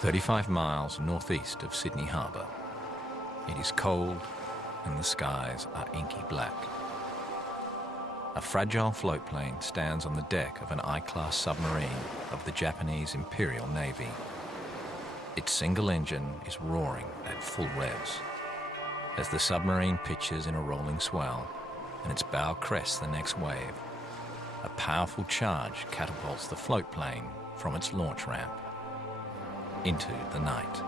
35 miles northeast of Sydney Harbour. It is cold and the skies are inky black. A fragile floatplane stands on the deck of an I-class submarine of the Japanese Imperial Navy. Its single engine is roaring at full revs. As the submarine pitches in a rolling swell and its bow crests the next wave, a powerful charge catapults the floatplane from its launch ramp into the night.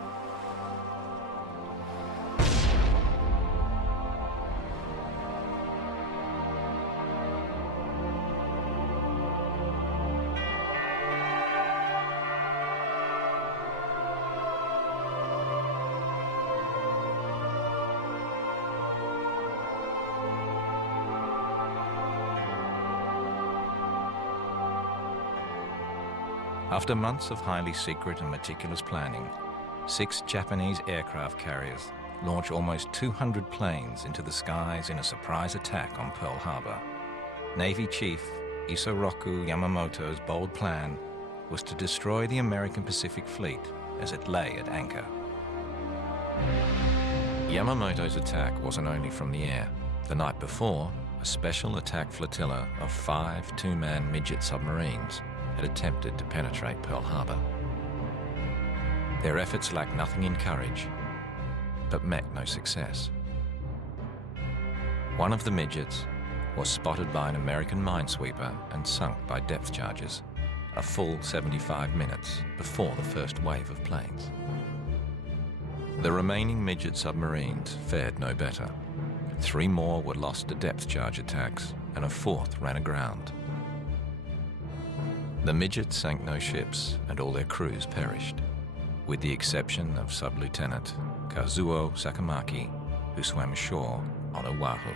After months of highly secret and meticulous planning, 6 Japanese aircraft carriers launch almost 200 planes into the skies in a surprise attack on Pearl Harbor. Navy Chief Isoroku Yamamoto's bold plan was to destroy the American Pacific Fleet as it lay at anchor. Yamamoto's attack wasn't only from the air. The night before, a special attack flotilla of 5 two-man midget submarines had attempted to penetrate Pearl Harbor. Their efforts lacked nothing in courage, but met no success. One of the midgets was spotted by an American minesweeper and sunk by depth charges a full 75 minutes before the first wave of planes. The remaining midget submarines fared no better. 3 more were lost to depth charge attacks and a 4th ran aground. The midgets sank no ships and all their crews perished, with the exception of Sub-Lieutenant Kazuo Sakamaki, who swam ashore on Oahu.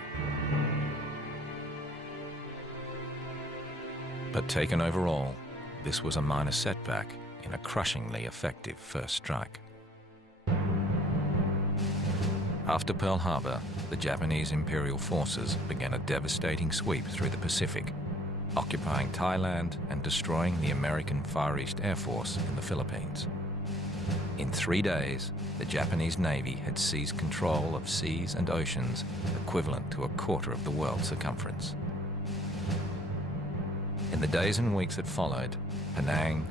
But taken overall, this was a minor setback in a crushingly effective first strike. After Pearl Harbor, the Japanese Imperial forces began a devastating sweep through the Pacific, occupying Thailand and destroying the American Far East Air Force in the Philippines. In 3 days, the Japanese Navy had seized control of seas and oceans equivalent to a quarter of the world's circumference. In the days and weeks that followed, Penang,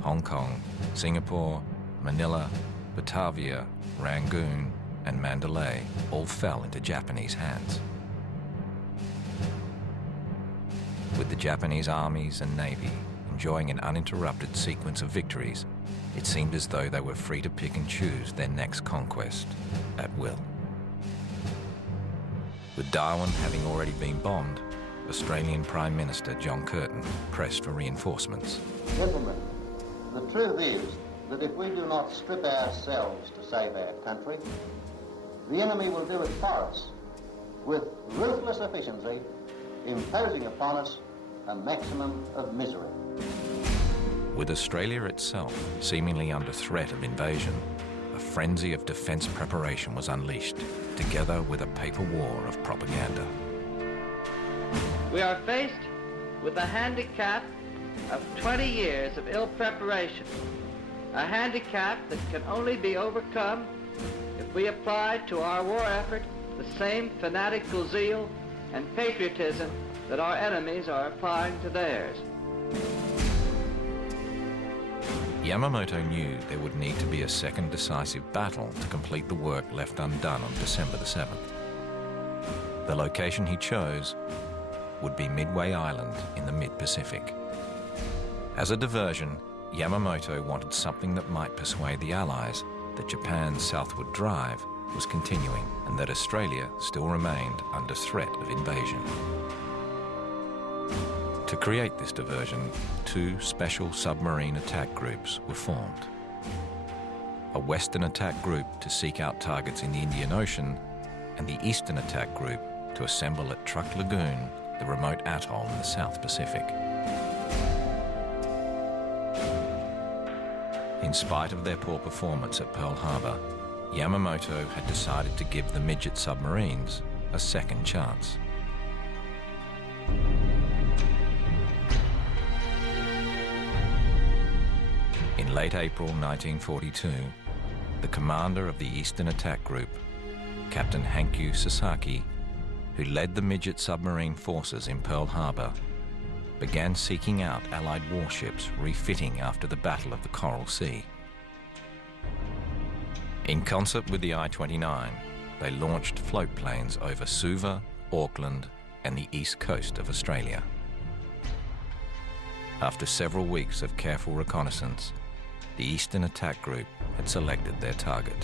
Hong Kong, Singapore, Manila, Batavia, Rangoon, and Mandalay all fell into Japanese hands. With the Japanese armies and navy enjoying an uninterrupted sequence of victories, it seemed as though they were free to pick and choose their next conquest at will. With Darwin having already been bombed, Australian Prime Minister John Curtin pressed for reinforcements. Gentlemen, the truth is that if we do not strip ourselves to save our country, the enemy will do it for us with ruthless efficiency, imposing upon us a maximum of misery. With Australia itself seemingly under threat of invasion, a frenzy of defence preparation was unleashed, together with a paper war of propaganda. We are faced with the handicap of 20 years of ill preparation, a handicap that can only be overcome if we apply to our war effort the same fanatical zeal and patriotism that our enemies are applying to theirs. Yamamoto knew there would need to be a second decisive battle to complete the work left undone on December the 7th. The location he chose would be Midway Island in the mid-Pacific. As a diversion, Yamamoto wanted something that might persuade the Allies that Japan's southward drive was continuing and that Australia still remained under threat of invasion. To create this diversion, 2 special submarine attack groups were formed. A Western attack group to seek out targets in the Indian Ocean, and the Eastern attack group to assemble at Truk Lagoon, the remote atoll in the South Pacific. In spite of their poor performance at Pearl Harbor, Yamamoto had decided to give the midget submarines a second chance. In late April 1942, the commander of the Eastern Attack Group, Captain Hankyu Sasaki, who led the midget submarine forces in Pearl Harbor, began seeking out Allied warships refitting after the Battle of the Coral Sea. In concert with the I-29, they launched float planes over Suva, Auckland, and the east coast of Australia. After several weeks of careful reconnaissance, the Eastern Attack Group had selected their target.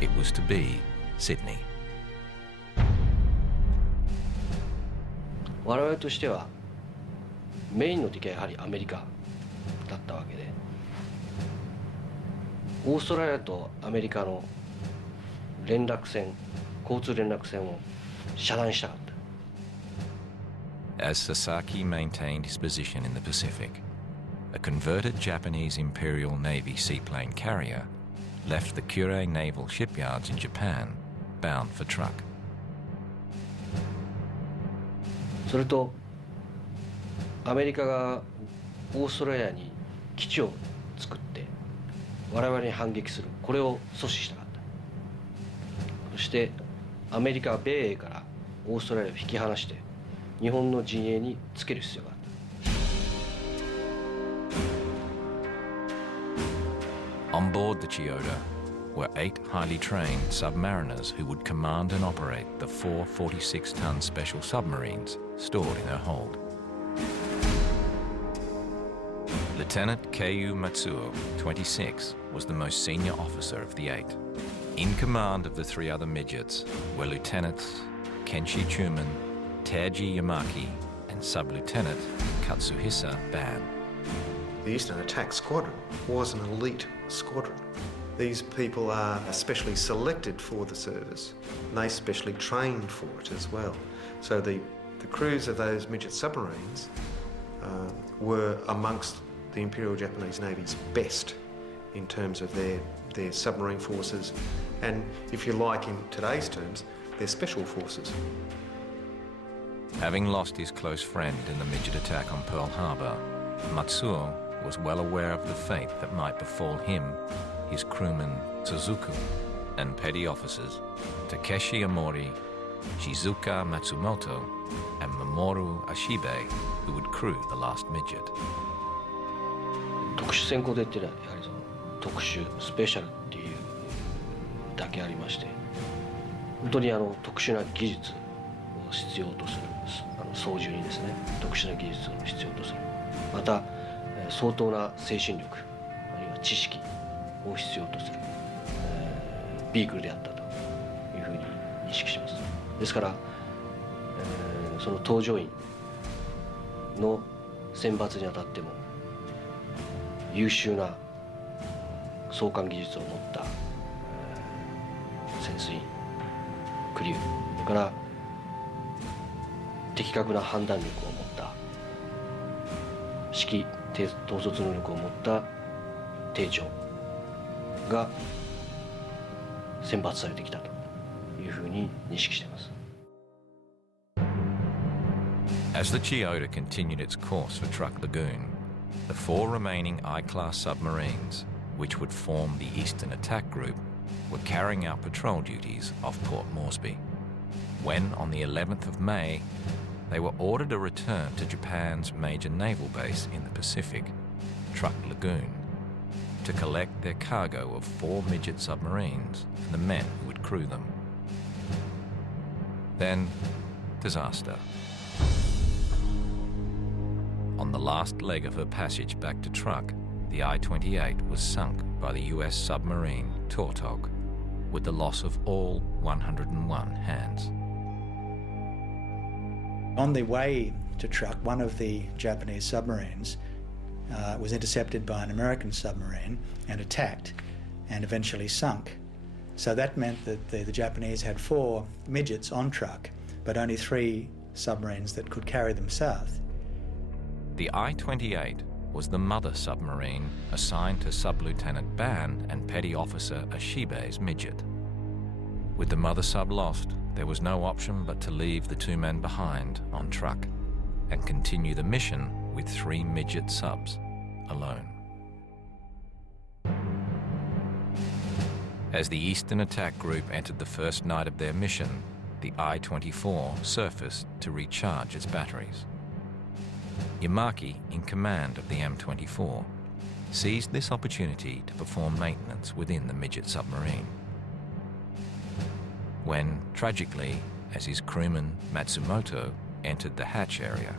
It was to be Sydney. 我々としてはメインの敵はやはりアメリカだったわけで、オーストラリアとアメリカの連絡線、交通連絡線を遮断したかった。 As Sasaki maintained his position in the Pacific, a converted Japanese Imperial Navy seaplane carrier left the Kure naval shipyards in Japan bound for Truk. それとアメリカがオーストラリアに基地を作って我々に反撃する、これを阻止したかった。そしてアメリカは米英からオーストラリアを引き離して日本の陣営につける必要があった。 On board the Chiyoda were 8 highly trained submariners who would command and operate the 4 46-ton special submarines stored in her hold. Lieutenant Keiyu Matsuo, 26, was the most senior officer of the 8. In command of the 3 other midgets were Lieutenants Kenshi Chuman, Teiji Yamaki, and Sub-Lieutenant Katsuhisa Ban. The Eastern Attack Squadron was an elite squadron. These people are specially selected for the service, and they specially trained for it as well. So the crews of those midget submarines were amongst the Imperial Japanese Navy's best in terms of their submarine forces, and if you like in today's terms, their special forces. Having lost his close friend in the midget attack on Pearl Harbor, Matsuo was well aware of the fate that might befall him, his crewman Suzuku, and petty officers Takeshi Amori, Shizuka Matsumoto, and Mamoru Ashibe, who would crew the last midget. 特殊潜航艇っていうのはやはりその特殊スペシャルっていうだけありまして、本当に特殊な技術を必要とする、操縦にですね、特殊な技術を必要とする、また相当な精神力あるいは知識を必要とする、ビークルであったというふうに認識します。ですから、その搭乗員の選抜にあたっても優秀な操艦技術を持った、潜水員、クリュー、それから的確な判断力を持った指揮統率能力を持った艇長が選抜されてきたというふうに認識しています。As the Chiyoda continued its course for Truk Lagoon, the 4 remaining I-class submarines, which would form the Eastern Attack Group, were carrying out patrol duties off Port Moresby, when on the 11th of May, they were ordered to return to Japan's major naval base in the Pacific, Truk Lagoon, to collect their cargo of 4 midget submarines and the men who would crew them. Then, disaster. On the last leg of her passage back to Truk, the I-28 was sunk by the US submarine Tautog, with the loss of all 101 hands. On the way to Truk, one of the Japanese submarines was intercepted by an American submarine and attacked and eventually sunk. So that meant that the Japanese had 4 midgets on Truk, but only 3 submarines that could carry them south. The I-28 was the mother submarine assigned to Sub-Lieutenant Ban and Petty Officer Ashibe's midget. With the mother sub lost, there was no option but to leave the 2 men behind on Truk and continue the mission with 3 midget subs alone. As the Eastern Attack Group entered the first night of their mission, the I-24 surfaced to recharge its batteries. Yamaki, in command of the M24, seized this opportunity to perform maintenance within the midget submarine. When, tragically, as his crewman Matsumoto entered the hatch area,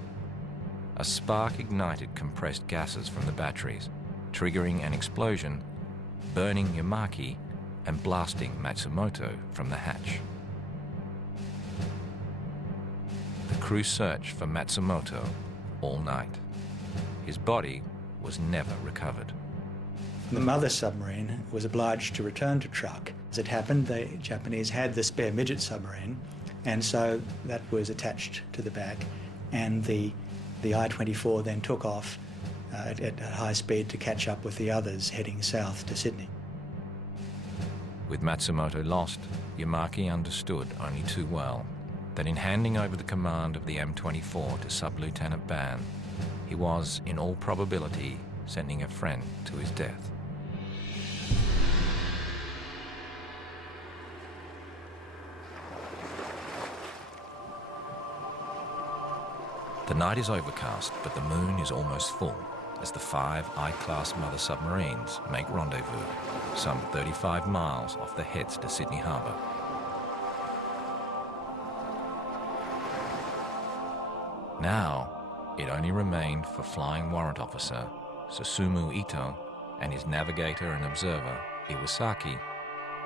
a spark ignited compressed gases from the batteries, triggering an explosion, burning Yamaki and blasting Matsumoto from the hatch. The crew searched for Matsumoto all night. His body was never recovered. The mother submarine was obliged to return to Truk. As it happened, the Japanese had the spare midget submarine, and so that was attached to the back, and the I-24 then took off at high speed to catch up with the others heading south to Sydney. With Matsumoto lost, Yamaki understood only too well that in handing over the command of the M24 to Sub-Lieutenant Ban, he was, in all probability, sending a friend to his death. The night is overcast, but the moon is almost full as the 5 I-class mother submarines make rendezvous, some 35 miles off the heads to Sydney Harbour. Now, it only remained for Flying Warrant Officer Susumu Ito and his navigator and observer Iwasaki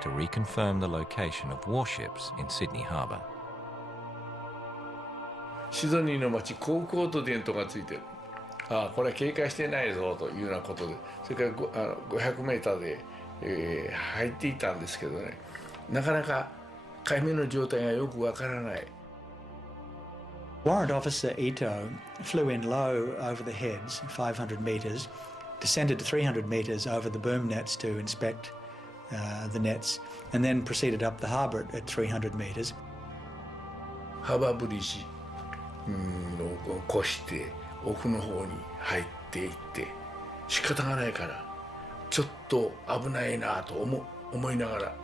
to reconfirm the location of warships in Sydney Harbour. シドニーの町航行と電灯がついてる。ああ、これは警戒してないぞというようなことで、それから500メーターで、入っていたんですけどね、なかなか海面の状態がよくわからない。Warrant Officer Ito flew in low over the heads, 500 metres, descended to 300 metres over the boom nets to inspect the nets, and then proceeded up the harbour at 300 metres. ハーバーブリッジを越して奥の方に入っていって仕方がないからちょっと危ないなと思いながら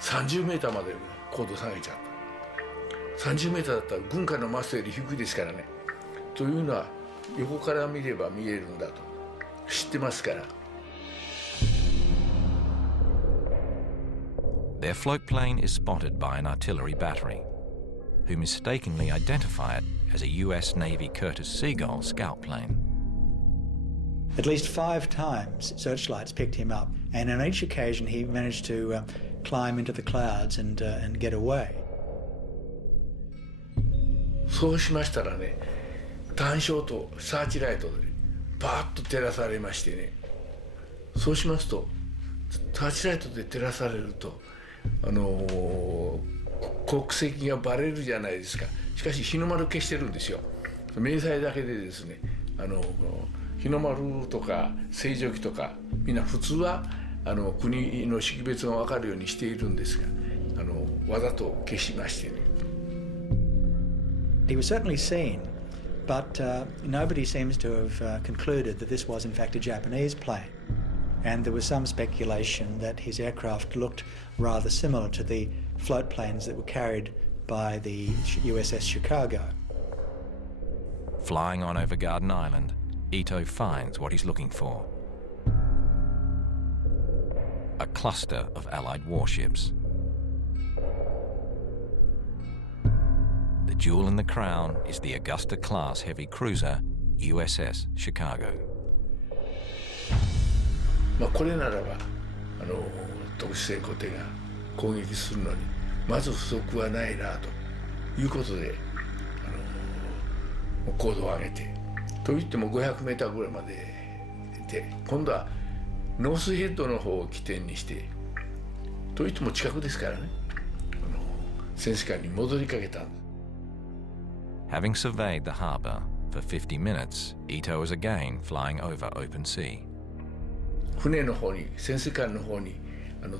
30メーターまで高度下げちゃった。30メーターだったら軍艦のマストより低いですからね。というのは横から見れば見えるんだと知ってますから。Their float plane is spotted by an artillery battery, who mistakenly identify it as a US Navy Curtiss Seagull scout plane. At least 5 times searchlights picked him up, and on each occasion he managed to climb into the clouds and get away. そうしましたらね、単焦とサーチライトでバーッと照らされましてね、そうしますとサーチライトで照らされると国籍がバレるじゃないですか。しかし日の丸消してるんですよ。明細だけでですね、日の丸とか星条旗とかみんな普通は国の識別が分かるようにしているんですが、わざと消しましてね。He was certainly seen, but nobody seems to have concluded that this was in fact a Japanese plane. And there was some speculation that his aircraft looked rather similar to the float planes that were carried by the USS Chicago. Flying on over Garden Island, Ito finds what he's looking for. A cluster of Allied warships. The jewel in the crown is the Augusta-class heavy cruiser USS Chicago. これならば特殊潜航艇が攻撃するのにまず不足はないなということで高度を上げてといっても500メーターぐらいまでで今度はノースヘッドの方を起点にしてといっても近くですからね潜水艦に戻りかけたんです。Having surveyed the harbour for 50 minutes, Ito is again flying over open sea. 船の方に潜水艦の方に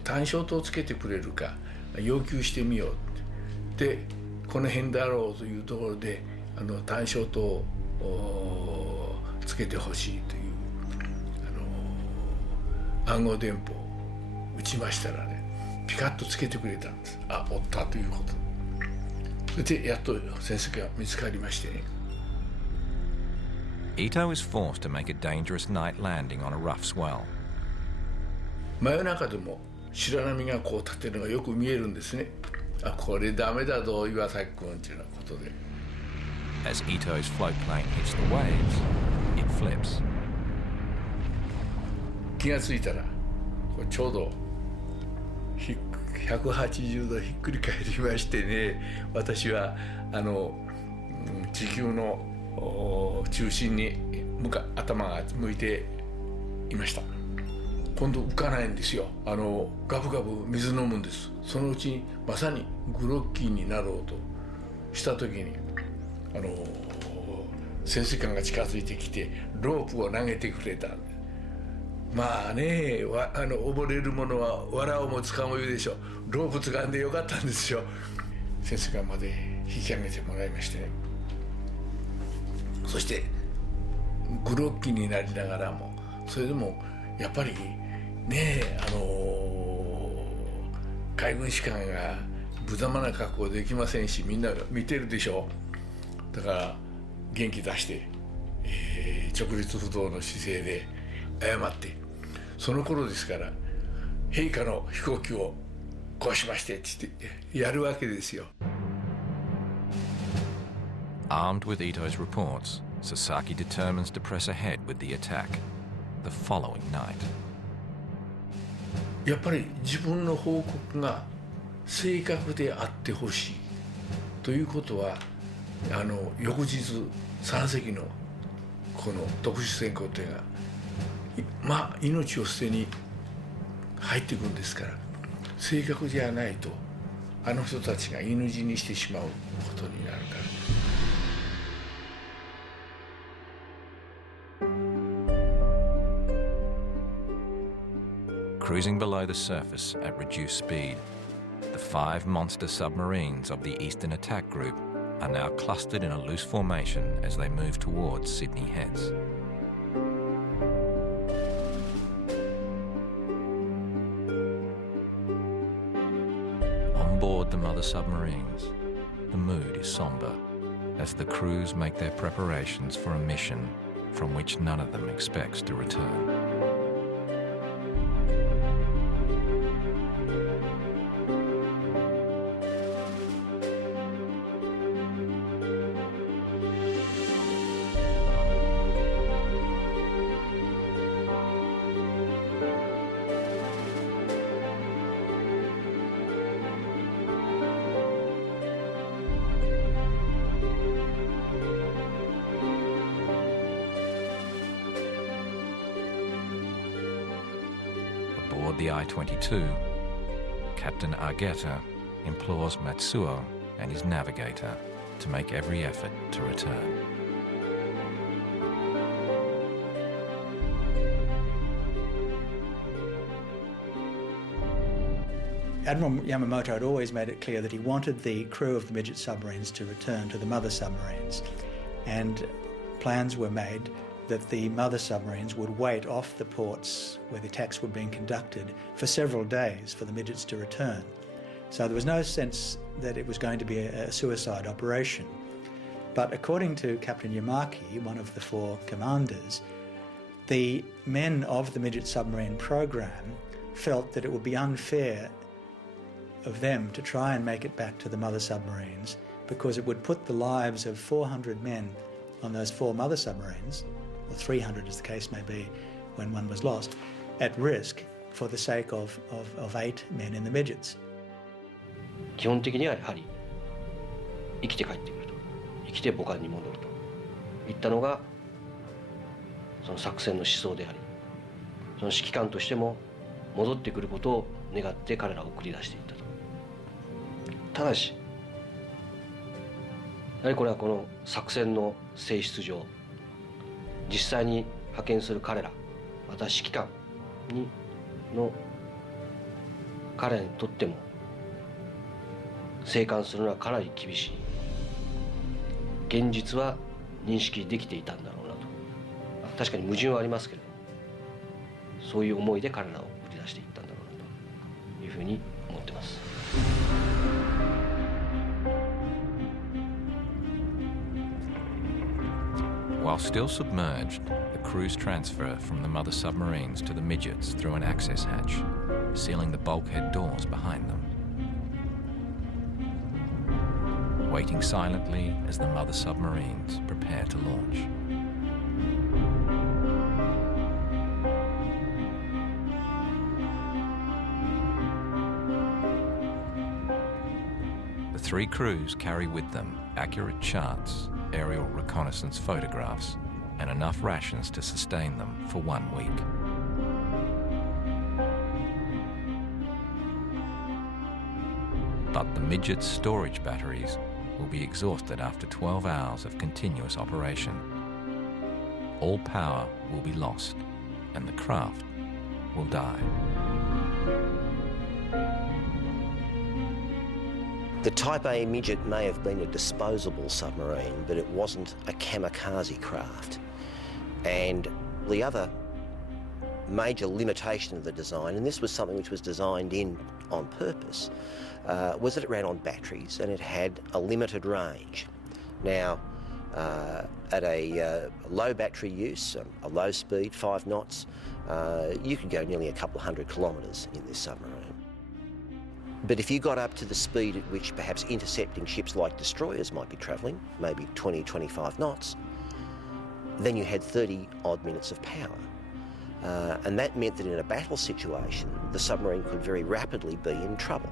単焦灯をつけてくれるか要求してみようでこの辺だろうというところで単焦灯をつけてほしいという暗号電報を打ちましたらね、ピカッとつけてくれたんです。あ、おったということ。それでやっと潜水艦が見つかりましてね。Ito is forced to make a dangerous night landing on a rough swell. 真夜中でも白波がこう立ってるのがよく見えるんですね。あ、これダメだぞ岩崎君っていうようなことで。As Ito's float plane hits the waves, it flips. 気がついたらこれちょうど180度ひっくり返りましてね、私は地球の中心に頭が向いていました。今度浮かないんですよ。ガブガブ水飲むんです。そのうちにまさにグロッキーになろうとした時に潜水艦が近づいてきてロープを投げてくれた。まあね、溺れる者は藁をもつかむようでしょ。ロープ掴んでよかったんですよ。潜水艦まで引き上げてもらいましてね。そしてグロッキーになりながらも、それでもやっぱりね、海軍士官が無様な格好できませんし、みんな見てるでしょ。だから元気出して、直立不動の姿勢で謝って、その頃ですから陛下の飛行機を壊しましてって言ってやるわけですよ。Armed with Ito's reports, Sasaki determines to press ahead with the attack the following night. やっぱり自分の報告が正確であってほしいということは、翌日3隻のこの特殊潜航艇が命を捨てに入っていくんですから、正確じゃないとあの人たちが犬死にしてしまうことになるから。Cruising below the surface at reduced speed, the 5 monster submarines of the Eastern Attack Group are now clustered in a loose formation as they move towards Sydney Heads. On board the mother submarines, the mood is somber as the crews make their preparations for a mission from which none of them expects to return. Aboard the I-22, Captain Argetta implores Matsuo and his navigator to make every effort to return. Admiral Yamamoto had always made it clear that he wanted the crew of the midget submarines to return to the mother submarines, and plans were made that the mother submarines would wait off the ports where the attacks were being conducted for several days for the midgets to return. So there was no sense that it was going to be a suicide operation. But according to Captain Yamaki, one of the 4 commanders, the men of the midget submarine program felt that it would be unfair of them to try and make it back to the mother submarines because it would put the lives of 400 men on those 4 mother submarines, or 300 as the case may be when one was lost, at risk for the sake of 8 men in the midgets. 基本的にはやはり生きて帰ってくると、生きて母艦に戻るといったのがその作戦の思想であり、その指揮官としても戻ってくることを願って彼らを送り出していったと。ただしやはりこれはこの作戦の性質上、実際に派遣する彼ら、また指揮官の彼らにとっても生還するのはかなり厳しい現実は認識できていたんだろうなと確かに矛盾はありますけど、そういう思いで彼らを売り出していったんだろうなというふうに思ってます。While still submerged, the crews transfer from the mother submarines to the midgets through an access hatch, sealing the bulkhead doors behind them. Waiting silently as the mother submarines prepare to launch. The three crews carry with them accurate charts, aerial reconnaissance photographs, and enough rations to sustain them for 1 week. But the midget's storage batteries will be exhausted after 12 hours of continuous operation. All power will be lost, and the craft will die. The Type A midget may have been a disposable submarine, but it wasn't a kamikaze craft. And the other major limitation of the design, and this was something which was designed in on purpose, was that it ran on batteries and it had a limited range. Now, at a low battery use, a low speed, 5 knots, you could go nearly a couple of 100 kilometres in this submarine. But if you got up to the speed at which perhaps intercepting ships like destroyers might be travelling, maybe 20, 25 knots, then you had 30 odd minutes of power. And that meant that in a battle situation, the submarine could very rapidly be in trouble.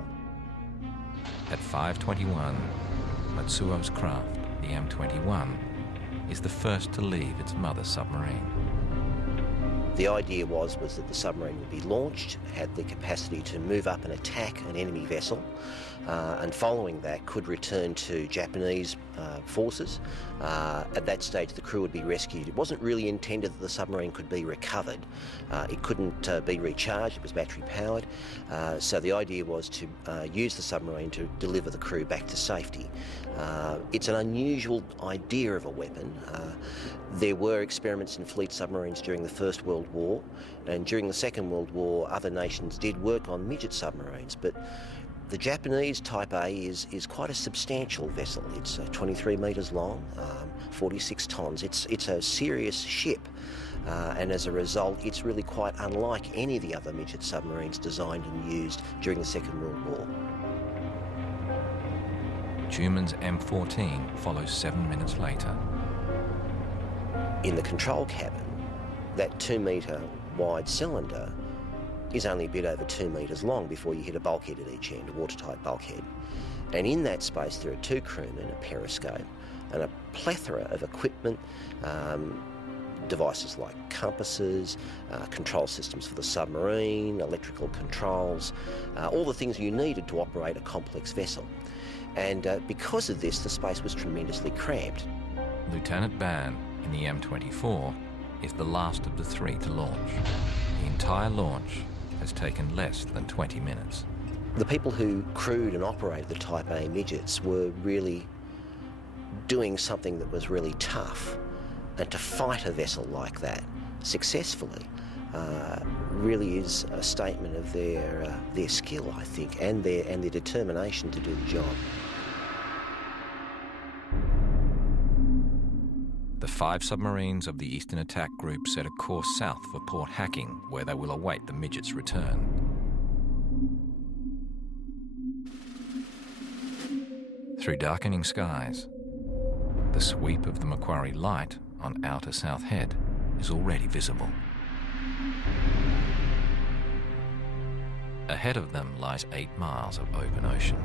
At 5:21, Matsuo's craft, the M21, is the first to leave its mother submarine. The idea was that the submarine would be launched, had the capacity to move up and attack an enemy vessel, and following that could return to Japanese forces. At that stage the crew would be rescued. It wasn't really intended that the submarine could be recovered. It couldn't be recharged, it was battery powered, so the idea was to use the submarine to deliver the crew back to safety. It's an unusual idea of a weapon. There were experiments in fleet submarines during the First World War, and during the Second World War other nations did work on midget submarines, but the Japanese Type A is quite a substantial vessel. It's 23 metres long, 46 tonnes. It's a serious ship, and as a result it's really quite unlike any of the other midget submarines designed and used during the Second World War. Tuman's M14 follows 7 minutes later. In the control cabin, that 2 metre wide cylinder is only a bit over 2 metres long before you hit a bulkhead at each end, a watertight bulkhead. And in that space there are 2 crewmen, a periscope, and a plethora of equipment, devices like compasses, control systems for the submarine, electrical controls, all the things you needed to operate a complex vessel. And because of this, the space was tremendously cramped. Lieutenant Ban in the M24 is the last of the 3 to launch. The entire launch has taken less than 20 minutes. The people who crewed and operated the Type A midgets were really doing something that was really tough, and to fight a vessel like that successfully really is a statement of their skill, I think, and their determination to do the job. The 5 submarines of the Eastern Attack Group set a course south for Port Hacking, where they will await the midget's return. Through darkening skies, the sweep of the Macquarie Light on outer South Head is already visible. Ahead of them lies 8 miles of open ocean.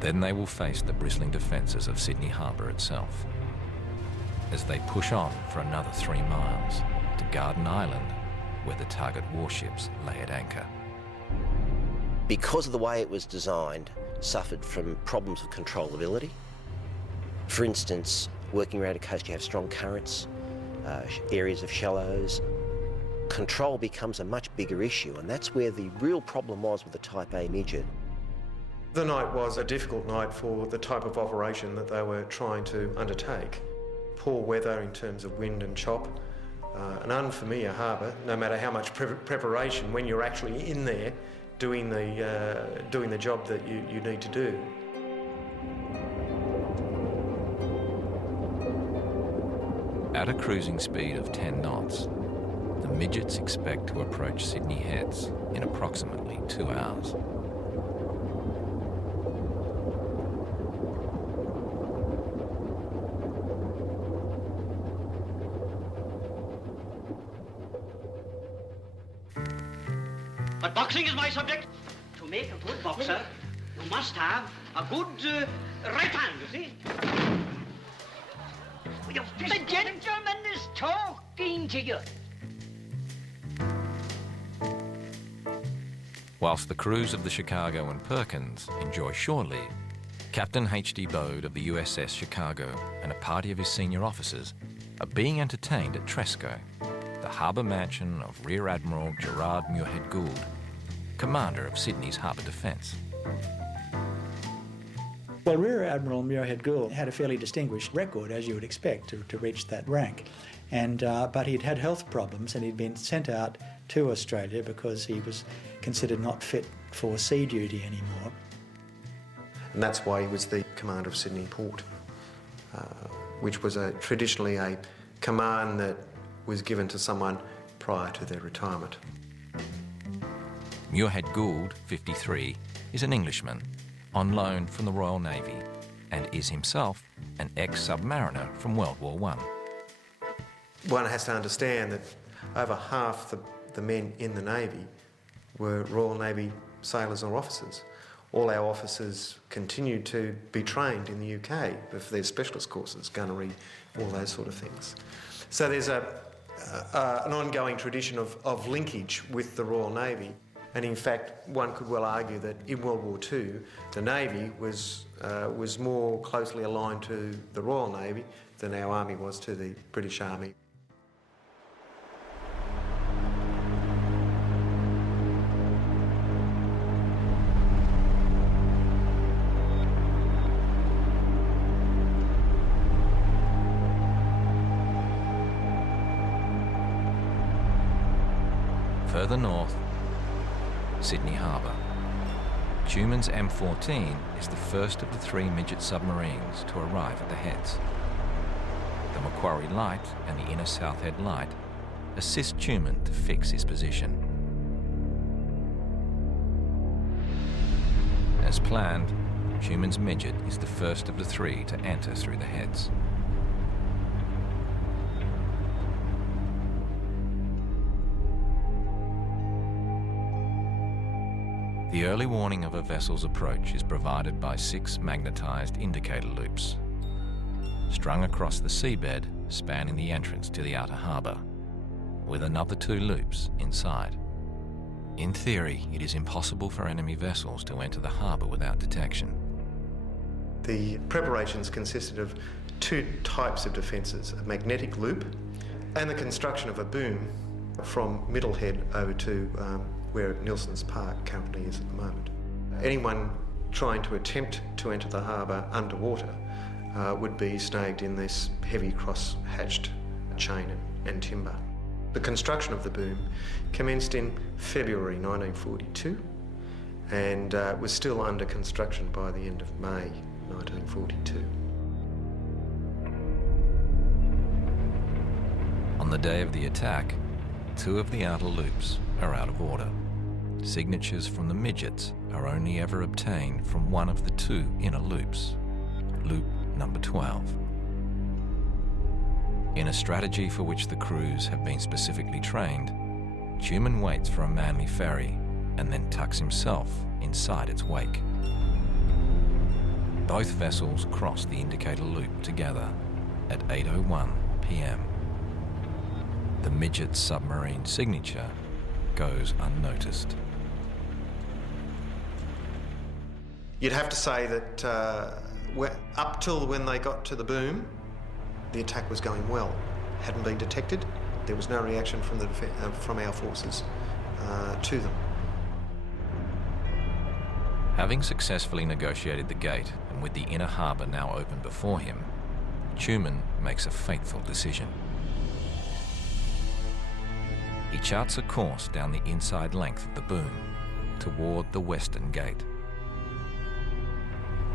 Then they will face the bristling defences of Sydney Harbour itself, as they push on for another 3 miles to Garden Island, where the target warships lay at anchor. Because of the way it was designed, suffered from problems of controllability. For instance, working around a coast you have strong currents, areas of shallows. Control becomes a much bigger issue, and that's where the real problem was with the Type A midget. The night was a difficult night for the type of operation that they were trying to undertake. poor weather in terms of wind and chop, an unfamiliar harbour, no matter how much preparation, when you're actually in there doing the job that you need to do. At a cruising speed of 10 knots, the midgets expect to approach Sydney Heads in approximately 2 hours. But boxing is my subject. To make a good boxer, you must have a good right hand, you see. The gentleman is talking to you. Whilst the crews of the Chicago and Perkins enjoy shore leave, Captain H.D. Bode of the USS Chicago and a party of his senior officers are being entertained at Tresco, the harbour mansion of Rear Admiral Gerard Muirhead Gould, commander of Sydney's harbour defence. Well, Rear Admiral Muirhead Gould had a fairly distinguished record, as you would expect, to reach that rank. But he'd had health problems and he'd been sent out to Australia because he was considered not fit for sea duty anymore. And that's why he was the commander of Sydney Port, which was traditionally a command that was given to someone prior to their retirement. Muirhead Gould, 53, is an Englishman on loan from the Royal Navy and is himself an ex-submariner from World War I. One has to understand that over half the men in the Navy were Royal Navy sailors or officers. All our officers continued to be trained in the UK for their specialist courses, gunnery, all those sort of things. So there's an ongoing tradition of linkage with the Royal Navy. And in fact, one could well argue that in World War II, the Navy was more closely aligned to the Royal Navy than our Army was to the British Army. Further north, Sydney Harbour. Tuman's M14 is the first of the 3 midget submarines to arrive at the Heads. The Macquarie Light and the Inner South Head Light assist Tuman to fix his position. As planned, Tuman's midget is the first of the 3 to enter through the Heads. The early warning of a vessel's approach is provided by 6 magnetised indicator loops, strung across the seabed spanning the entrance to the outer harbour, with another 2 loops inside. In theory, it is impossible for enemy vessels to enter the harbour without detection. The preparations consisted of 2 types of defences, a magnetic loop and the construction of a boom from Middlehead over to where Nilsson's Park currently is at the moment. Anyone trying to attempt to enter the harbour underwater would be snagged in this heavy cross-hatched chain and timber. The construction of the boom commenced in February 1942 and was still under construction by the end of May 1942. On the day of the attack, 2 of the outer loops are out of order. Signatures from the midgets are only ever obtained from one of the 2 inner loops, loop number 12. In a strategy for which the crews have been specifically trained, Tuman waits for a Manly ferry and then tucks himself inside its wake. Both vessels cross the indicator loop together at 8:01 p.m. The midget submarine signature goes unnoticed. You'd have to say that up till when they got to the boom, the attack was going well. Hadn't been detected. There was no reaction from our forces to them. Having successfully negotiated the gate and with the inner harbour now open before him, Tuman makes a fateful decision. He charts a course down the inside length of the boom toward the western gate.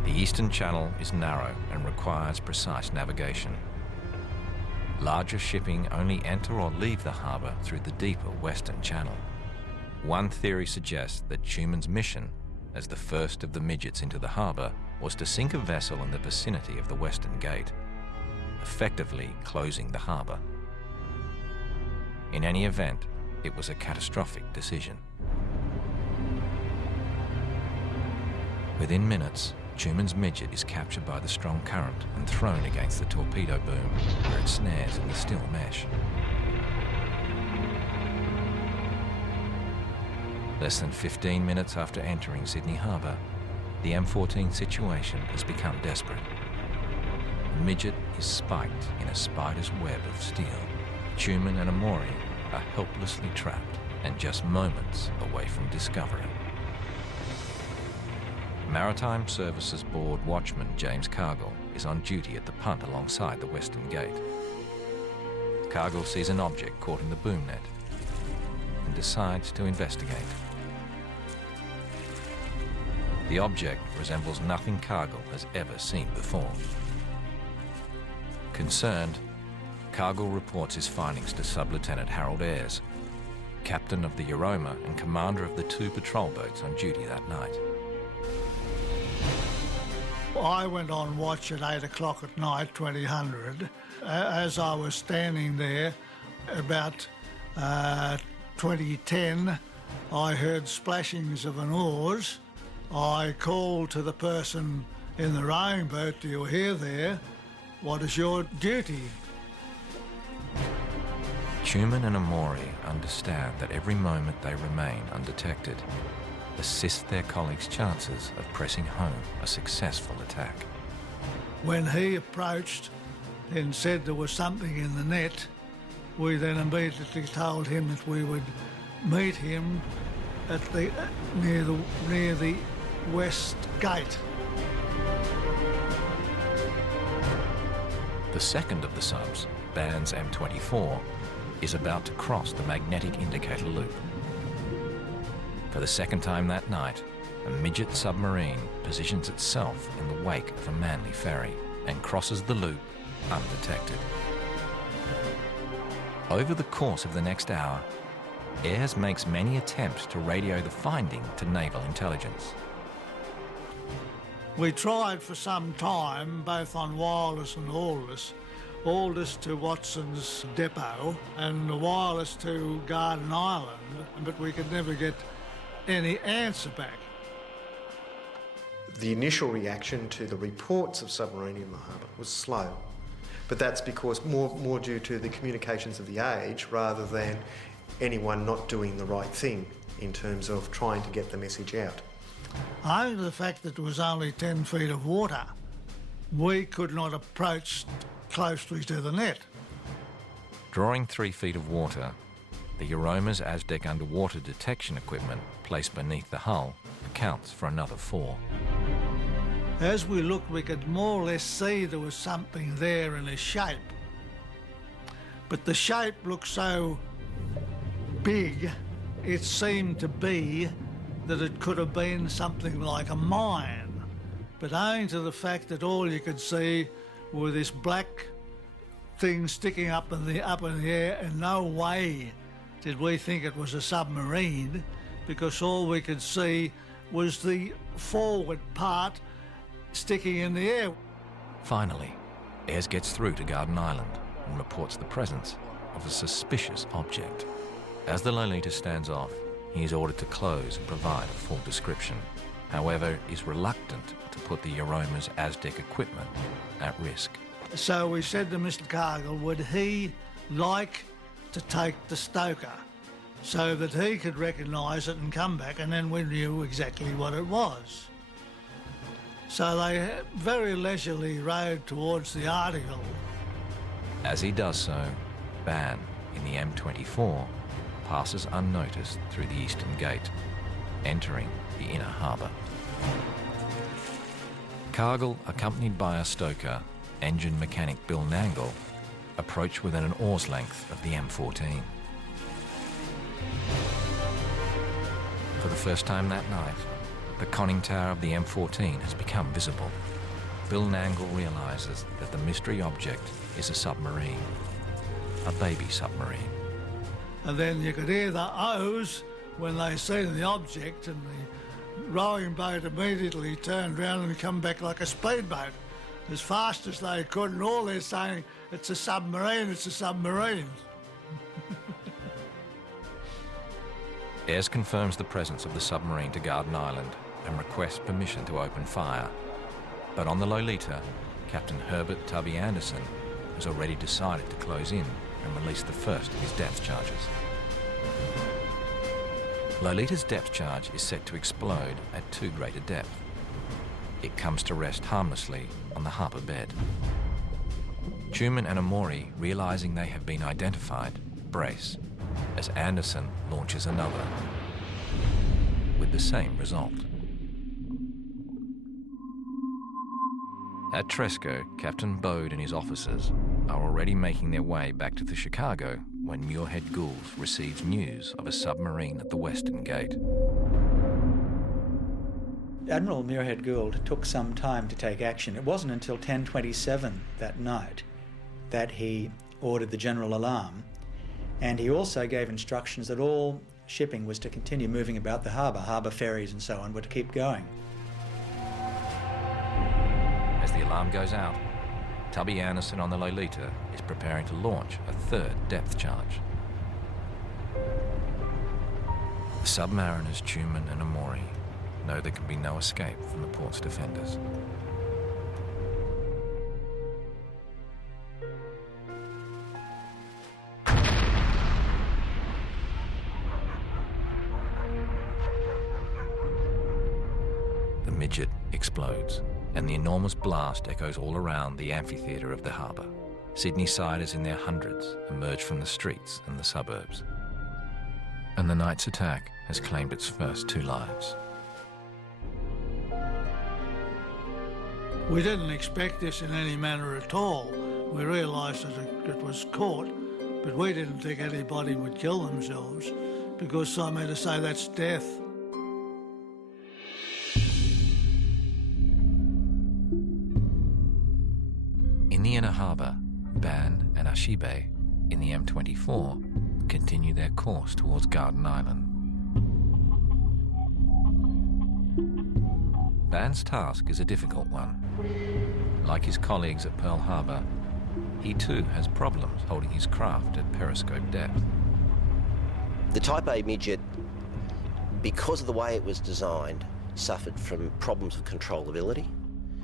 The eastern channel is narrow and requires precise navigation. Larger shipping only enter or leave the harbour through the deeper western channel. One theory suggests that Tuman's mission, as the first of the midgets into the harbour, was to sink a vessel in the vicinity of the western gate, effectively closing the harbour. In any event, it was a catastrophic decision. Within minutes, Tuman's midget is captured by the strong current and thrown against the torpedo boom, where it snares in the still mesh. Less than 15 minutes after entering Sydney Harbour, the M14 situation has become desperate. The midget is spiked in a spider's web of steel. Tuman and Amori are helplessly trapped and just moments away from discovery. Maritime Services Board watchman James Cargill is on duty at the punt alongside the western gate. Cargill sees an object caught in the boom net and decides to investigate. The object resembles nothing Cargill has ever seen before. Concerned, Cargill reports his findings to Sub-Lieutenant Harold Ayres, captain of the Euroma and commander of the 2 patrol boats on duty that night. I went on watch at 8 o'clock at night, 2000. As I was standing there, about 2010, I heard splashings of an oars. I called to the person in the rowing boat, "Do you hear there? What is your duty?" Tuman and Amori understand that every moment they remain undetected assists their colleagues' chances of pressing home a successful attack. When he approached and said there was something in the net, we then immediately told him that we would meet him at the near the west gate. The second of the subs, Band's M24, is about to cross the magnetic indicator loop. For the second time that night, a midget submarine positions itself in the wake of a Manly ferry and crosses the loop undetected. Over the course of the next hour, Ayres makes many attempts to radio the finding to naval intelligence. We tried for some time, both on wireless and Aldous to Watson's depot and the wireless to Garden Island, but we could never get any answer back. The initial reaction to the reports of submarine in the harbour was slow, but that's because more due to the communications of the age rather than anyone not doing the right thing in terms of trying to get the message out. Owing to the fact that there was only 10 feet of water, we could not approach closely to the net. Drawing 3 feet of water, the Euroma's ASDEC underwater detection equipment placed beneath the hull accounts for another 4. As we looked, we could more or less see there was something there in a shape. But the shape looked so big, it seemed to be that it could have been something like a mine. But owing to the fact that all you could see were this black thing sticking up in the air, in no way did we think it was a submarine, because all we could see was the forward part sticking in the air. Finally, Ayres gets through to Garden Island and reports the presence of a suspicious object. As the Lolita stands off, he is ordered to close and provide a full description. However, is reluctant to put the Euroma's ASDEC equipment at risk. So we said to Mr. Cargill, would he like to take the stoker so that he could recognise it and come back, and then we knew exactly what it was. So they very leisurely rowed towards the Article. As he does so, Ban, in the M24, passes unnoticed through the eastern gate, entering the inner harbour. Cargill, accompanied by a stoker, engine mechanic Bill Nangle approach within an oar's length of the M14. For the first time that night, the conning tower of the M14 has become visible. Bill Nangle realises that the mystery object is a submarine, a baby submarine. And then you could hear the O's when they seen the object, and the rowing boat immediately turned round and come back like a speedboat as fast as they could, and all they're saying, it's a submarine, it's a submarine. Ayres confirms the presence of the submarine to Garden Island and requests permission to open fire. But on the Lolita, Captain Herbert Tubby Anderson has already decided to close in and release the first of his depth charges. Lolita's depth charge is set to explode at too great a depth. It comes to rest harmlessly on the harbour bed. Truman and Amori, realising they have been identified, brace as Anderson launches another, with the same result. At Tresco, Captain Bode and his officers are already making their way back to the Chicago when Muirhead Gould receives news of a submarine at the Western Gate. Admiral Muirhead Gould took some time to take action. It wasn't until 10:27 that night that he ordered the general alarm, and he also gave instructions that all shipping was to continue moving about the harbour ferries and so on were to keep going. As the alarm goes out, Tubby Anderson on the Lolita is preparing to launch a third depth charge. The submariners Truman and Amori know there can be no escape from the port's defenders. The midget explodes, and the enormous blast echoes all around the amphitheatre of the harbour. Sydney-siders in their hundreds emerge from the streets and the suburbs. And the night's attack has claimed its first 2 lives. We didn't expect this in any manner at all. We realised that it was caught, but we didn't think anybody would kill themselves, because I mean to say that's death. In the inner harbour, Ban and Ashibe, in the M24, continue their course towards Garden Island. Ban's task is a difficult one. Like his colleagues at Pearl Harbor, he too has problems holding his craft at periscope depth. The Type A midget, because of the way it was designed, suffered from problems of controllability.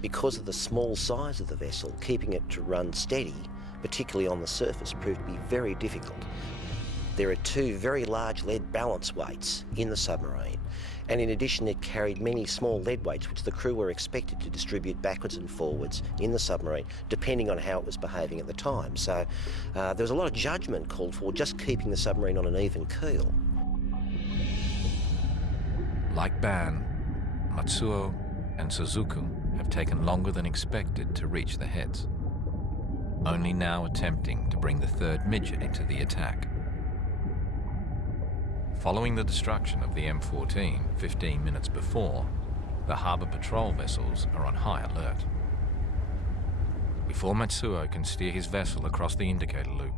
Because of the small size of the vessel, keeping it to run steady, particularly on the surface, proved to be very difficult. There are 2 very large lead balance weights in the submarine, and in addition it carried many small lead weights which the crew were expected to distribute backwards and forwards in the submarine, depending on how it was behaving at the time. So there was a lot of judgment called for just keeping the submarine on an even keel. Like Ban, Matsuo and Suzuku have taken longer than expected to reach the heads, only now attempting to bring the third midget into the attack. Following the destruction of the M14 15 minutes before, the harbour patrol vessels are on high alert. Before Matsuo can steer his vessel across the indicator loop,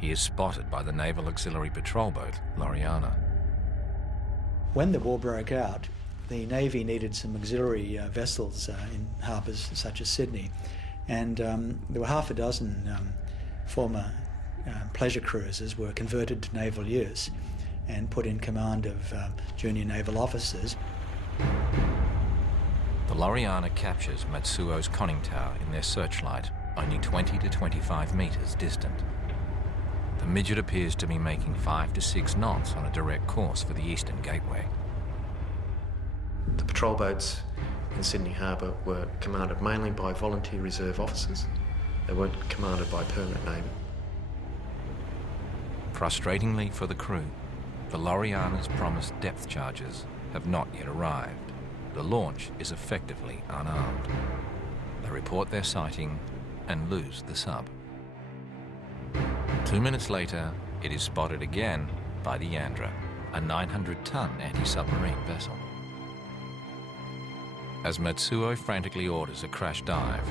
he is spotted by the Naval Auxiliary Patrol boat, Loriana. When the war broke out, the Navy needed some auxiliary vessels in harbours such as Sydney, and there were half a dozen former pleasure cruisers were converted to naval use and put in command of junior naval officers. The Loriana captures Matsuo's conning tower in their searchlight, only 20 to 25 metres distant. The midget appears to be making 5 to 6 knots on a direct course for the Eastern Gateway. The patrol boats in Sydney Harbour were commanded mainly by volunteer reserve officers. They weren't commanded by permanent Navy. Frustratingly for the crew, the Loriana's promised depth charges have not yet arrived. The launch is effectively unarmed. They report their sighting and lose the sub. 2 minutes later, it is spotted again by the Yandra, a 900-ton anti-submarine vessel. As Matsuo frantically orders a crash dive,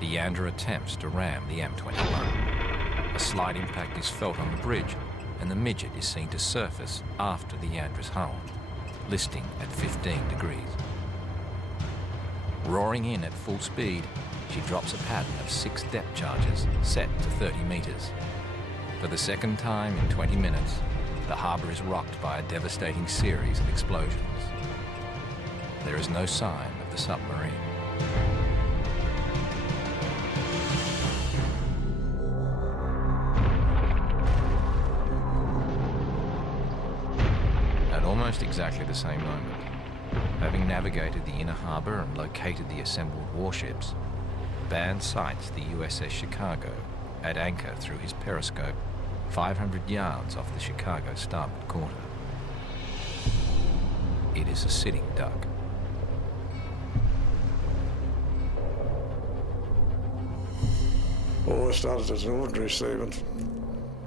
the Yandra attempts to ram the M21. A slight impact is felt on the bridge, and the midget is seen to surface after the Yandra's hull, listing at 15 degrees. Roaring in at full speed, she drops a pattern of 6 depth charges set to 30 metres. For the second time in 20 minutes, the harbour is rocked by a devastating series of explosions. There is no sign of the submarine. At almost exactly the same moment, having navigated the inner harbour and located the assembled warships, Band sights the USS Chicago at anchor through his periscope 500 yards off the Chicago starboard quarter. It is a sitting duck. Well, I started as an ordinary seaman,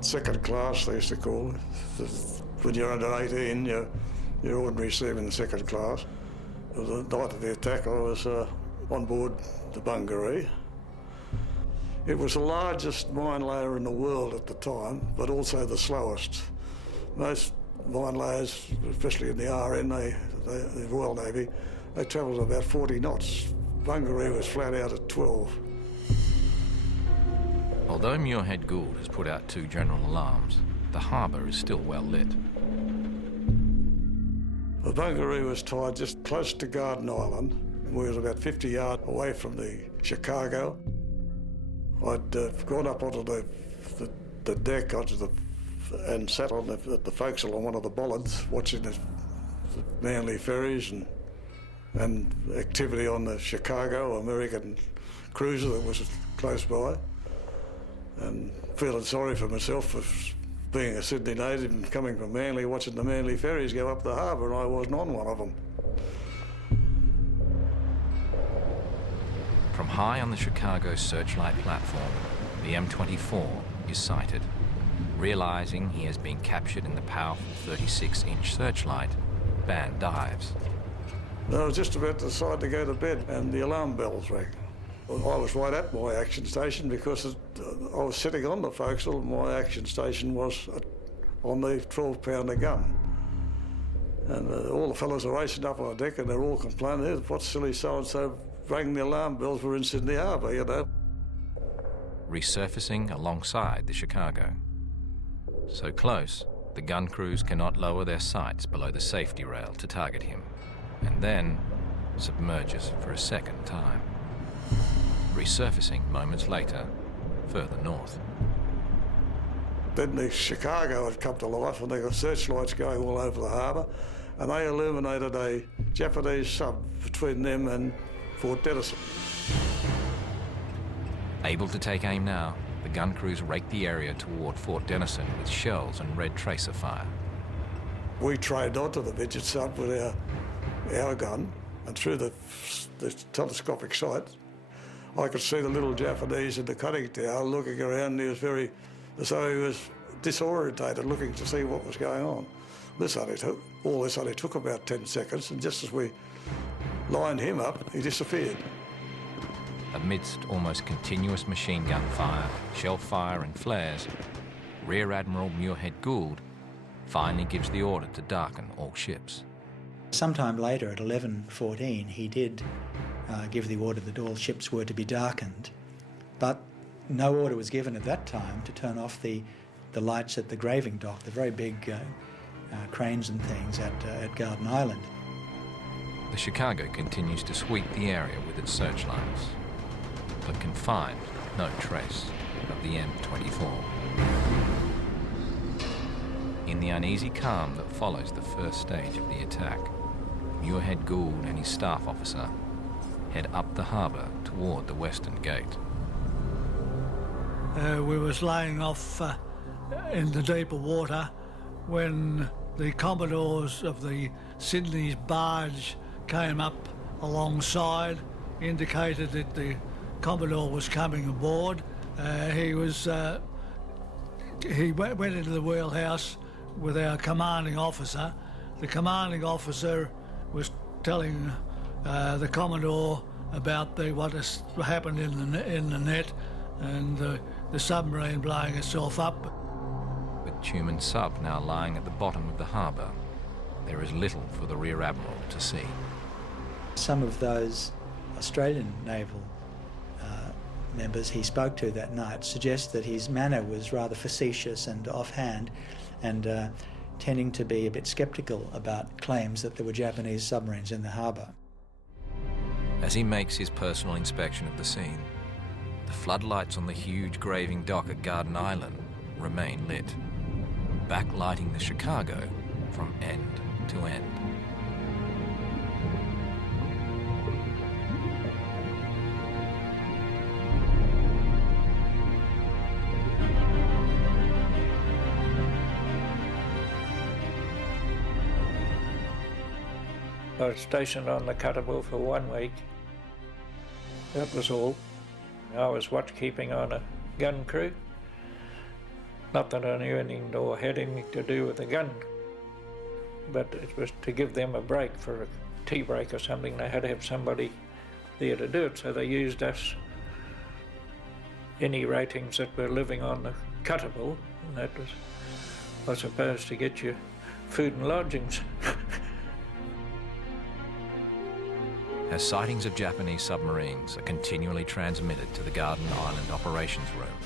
second class they used to call it. When you're under 18, you're ordinary seaman, second class. The night of the attack, I was on board the Bungaree. It was the largest mine layer in the world at the time, but also the slowest. Most mine layers, especially in the RN, the Royal Navy, they travelled about 40 knots. Bungaree was flat out at 12. Although Muirhead Gould has put out 2 general alarms, the harbour is still well lit. The Bungaree was tied just close to Garden Island. We was about 50 yards away from the Chicago. I'd gone up onto the deck and sat on the forecastle on one of the bollards, watching the Manly ferries and activity on the Chicago, American cruiser that was close by, and feeling sorry for myself for being a Sydney native and coming from Manly, watching the Manly ferries go up the harbour, and I wasn't on one of them. From high on the Chicago searchlight platform, the M24 is sighted. Realising he has been captured in the powerful 36-inch searchlight, Band dives. I was just about to decide to go to bed and the alarm bells rang. I was right at my action station because I was sitting on the forecastle and my action station was on the 12-pounder gun. And all the fellows are racing up on the deck and they're all complaining, what silly so-and-so rang the alarm bells, we're in Sydney Harbour, you know. Resurfacing alongside the Chicago. So close, the gun crews cannot lower their sights below the safety rail to target him, and then submerges for a second time. Resurfacing moments later, further north. Then the Chicago had come to life and they got searchlights going all over the harbour, and they illuminated a Japanese sub between them and Fort Denison. Able to take aim now, the gun crews rake the area toward Fort Denison with shells and red tracer fire. We trained onto the midget sub with our gun, and through the telescopic sight, I could see the little Japanese in the conning tower looking around. He was as though he was disorientated, looking to see what was going on. All this only took about 10 seconds, and just as we lined him up, he disappeared. Amidst almost continuous machine gun fire, shell fire and flares, Rear Admiral Muirhead Gould finally gives the order to darken all ships. Sometime later, at 11:14, he did give the order that all ships were to be darkened, but no order was given at that time to turn off the lights at the graving dock, the very big cranes and things at Garden Island. The Chicago continues to sweep the area with its searchlights, but can find no trace of the M24. In the uneasy calm that follows the first stage of the attack, Muirhead Gould and his staff officer head up the harbour toward the western gate. We was laying off in the deeper water when the commodores of the Sydney's barge came up alongside, indicated that the Commodore was coming aboard. He went into the wheelhouse with our commanding officer. The commanding officer was telling the Commodore about what has happened in the net and the submarine blowing itself up. With Tuman's sub now lying at the bottom of the harbour, there is little for the Rear Admiral to see. Some of those Australian naval members he spoke to that night suggest that his manner was rather facetious and offhand and tending to be a bit sceptical about claims that there were Japanese submarines in the harbour. As he makes his personal inspection of the scene, the floodlights on the huge graving dock at Garden Island remain lit, backlighting the Chicago from end to end. I was stationed on the Kuttabul for 1 week. That was all. I was watchkeeping on a gun crew. Not that I knew anything or had anything to do with the gun, but it was to give them a break for a tea break or something. They had to have somebody there to do it, so they used us, any ratings that were living on the Kuttabul, and that was, I suppose, to get you food and lodgings. As sightings of Japanese submarines are continually transmitted to the Garden Island Operations Room,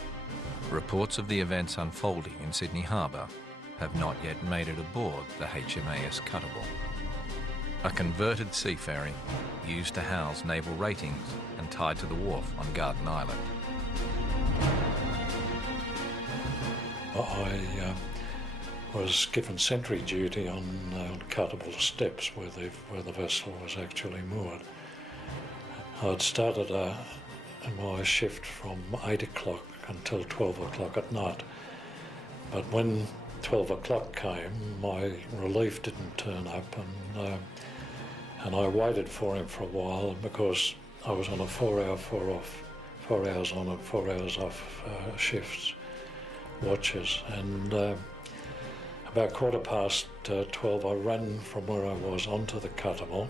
reports of the events unfolding in Sydney Harbour have not yet made it aboard the HMAS Kuttabul, a converted sea ferry used to house naval ratings and tied to the wharf on Garden Island. I was given sentry duty on Kuttabul steps where the vessel was actually moored. I'd started my shift from 8 o'clock until 12 o'clock at night, but when 12 o'clock came, my relief didn't turn up, and I waited for him for a while because I was on a 4-hour, 4 off, 4 hours on and 4 hours off shifts, watches, and about 12:15, I ran from where I was onto the Kuttabul.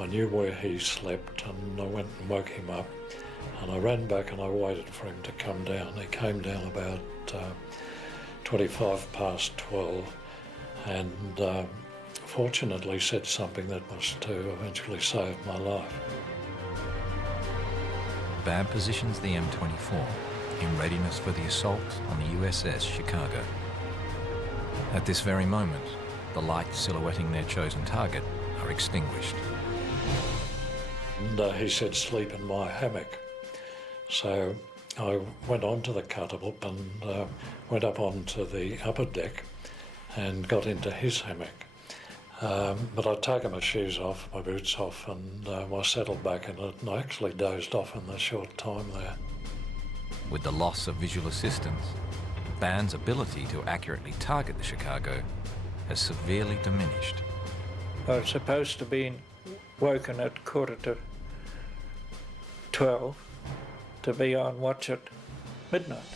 I knew where he slept, and I went and woke him up, and I ran back and I waited for him to come down. He came down about 12:25, and fortunately said something that was to eventually save my life. BAB positions the M24 in readiness for the assault on the USS Chicago. At this very moment, the lights silhouetting their chosen target are extinguished. And he said, "Sleep in my hammock." So I went onto the Kuttabul and went up onto the upper deck and got into his hammock. But I'd taken my shoes off, my boots off, and I settled back in it, and I actually dozed off in the short time there. With the loss of visual assistance, BAN's ability to accurately target the Chicago has severely diminished. I was supposed to be woken at 11:45 to be on watch at midnight.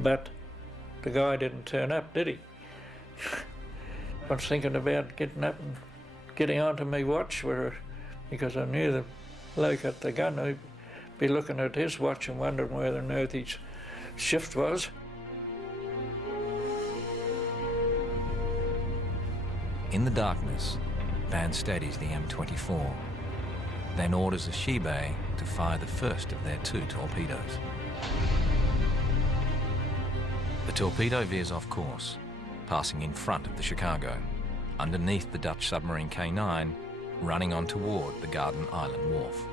But the guy didn't turn up, did he? I was thinking about getting up and getting onto my watch because I knew the bloke at the gun would be looking at his watch and wondering where on earth his shift was. In the darkness, BAN steadies the M24, then orders a Shiba to fire the first of their 2 torpedoes. The torpedo veers off course, passing in front of the Chicago, underneath the Dutch submarine K9, running on toward the Garden Island wharf.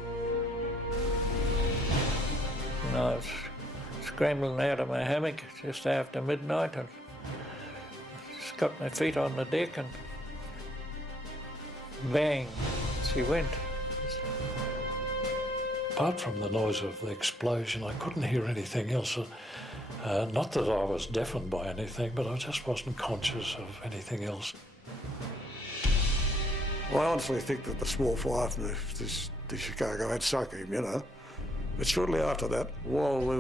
And I was scrambling out of my hammock just after midnight and just got my feet on the deck and bang, she went. Apart from the noise of the explosion, I couldn't hear anything else. Not that I was deafened by anything, but I just wasn't conscious of anything else. I honestly think that the small fire from the Chicago had sunk him, you know. But shortly after that, while we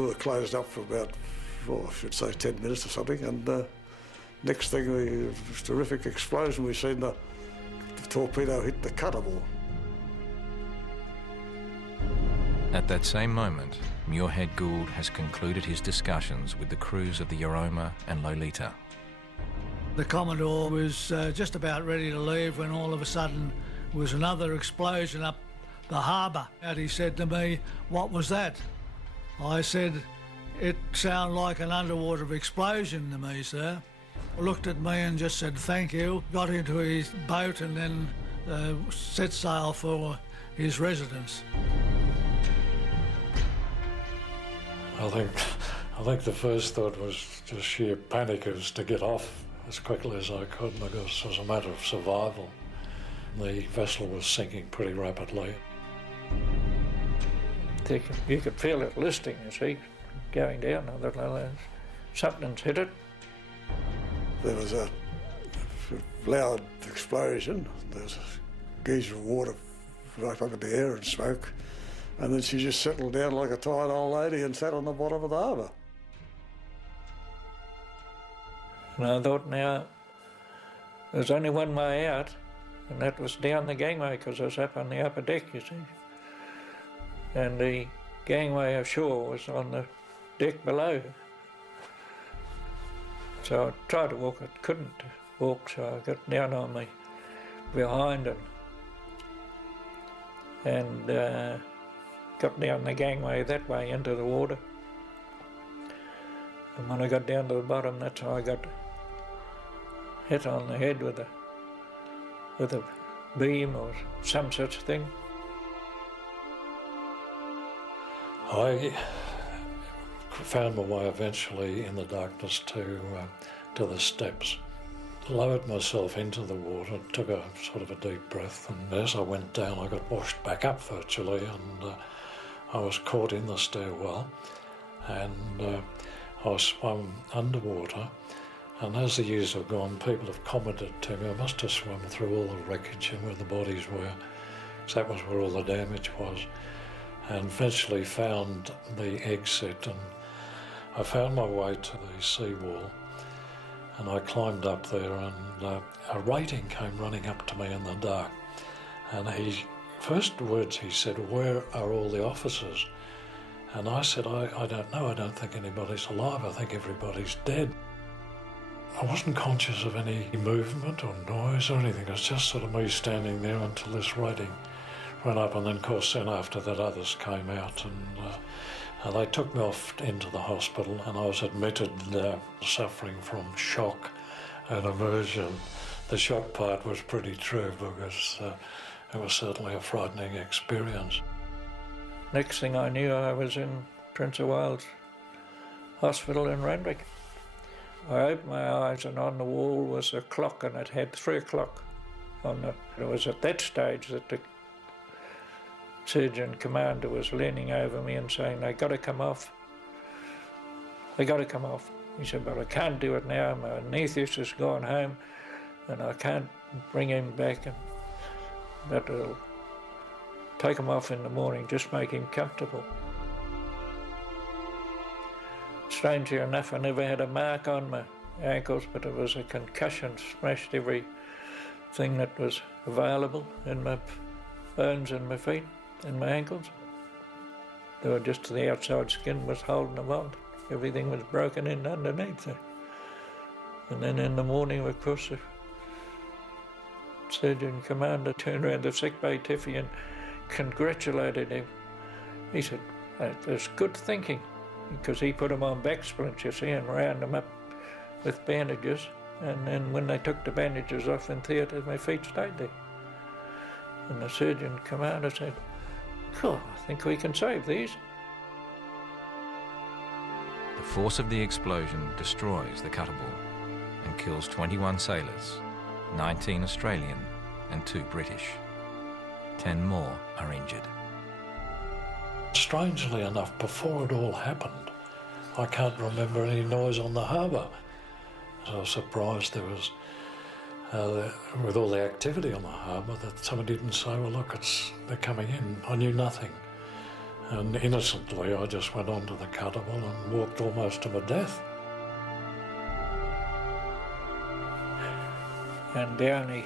were closed up for about, I should say 10 minutes or something, and next thing, it was a terrific explosion. We seen the torpedo hit the Kuttabul. At that same moment, Muirhead Gould has concluded his discussions with the crews of the Yoroma and Lolita. The Commodore was just about ready to leave when all of a sudden was another explosion up the harbour. And he said to me, "What was that?" I said, "It sounded like an underwater explosion to me, sir." He looked at me and just said, "Thank you," got into his boat and then set sail for his residence. I think the first thought was just sheer panic, was to get off as quickly as I could, because it was a matter of survival. The vessel was sinking pretty rapidly. You could feel it listing, you see, going down. Something's hit it. There was a loud explosion. There was a geyser of water right up in the air and smoke. And then she just settled down like a tired old lady and sat on the bottom of the harbour. And I thought, now, there's only one way out, and that was down the gangway, because I was up on the upper deck, you see. And the gangway ashore was on the deck below. So I tried to walk, I couldn't walk, so I got down on my behind and got down the gangway that way into the water. And when I got down to the bottom, that's how I got hit on the head with a beam or some such thing. I found my way eventually in the darkness to the steps. Lowered myself into the water, took a sort of a deep breath, and as I went down I got washed back up virtually, and I was caught in the stairwell, and I swam underwater. And as the years have gone, people have commented to me, I must have swum through all the wreckage and where the bodies were, because that was where all the damage was. And eventually found the exit, and I found my way to the seawall, and I climbed up there, and a rating came running up to me in the dark. And first words he said, "Where are all the officers?" And I said, I don't know, I don't think anybody's alive, I think everybody's dead. I wasn't conscious of any movement or noise or anything. It was just sort of me standing there until this rating ran up, and then of course then after that others came out, and they took me off into the hospital, and I was admitted suffering from shock and immersion. The shock part was pretty true, because it was certainly a frightening experience. Next thing I knew, I was in Prince of Wales Hospital in Randwick. I opened my eyes, and on the wall was a clock, and it had 3 o'clock on it. It was at that stage that the surgeon commander was leaning over me and saying, "They got to come off. They got to come off." He said, "But I can't do it now. My anaesthetist has gone home, and I can't bring him back. But I'll take him off in the morning, just make him comfortable." Strangely enough, I never had a mark on my ankles, but it was a concussion, smashed everything that was available in my bones and my feet and my ankles. They were just the outside skin was holding them on. Everything was broken in underneath there. And then in the morning, of course, the surgeon commander turned around the sickbay tiffy and congratulated him. He said, "That's good thinking," because he put them on back splints, you see, and wound them up with bandages. And then when they took the bandages off in theatre, my feet stayed there. And the surgeon commander said, "Cool, I think we can save these." The force of the explosion destroys the Kuttabul and kills 21 sailors, 19 Australian and 2 British. 10 more are injured. Strangely enough, before it all happened, I can't remember any noise on the harbour. I was surprised there was with all the activity on the harbour, that somebody didn't say, well, look, they're coming in. I knew nothing. And innocently, I just went onto the Kuttabul and walked almost to my death. And the only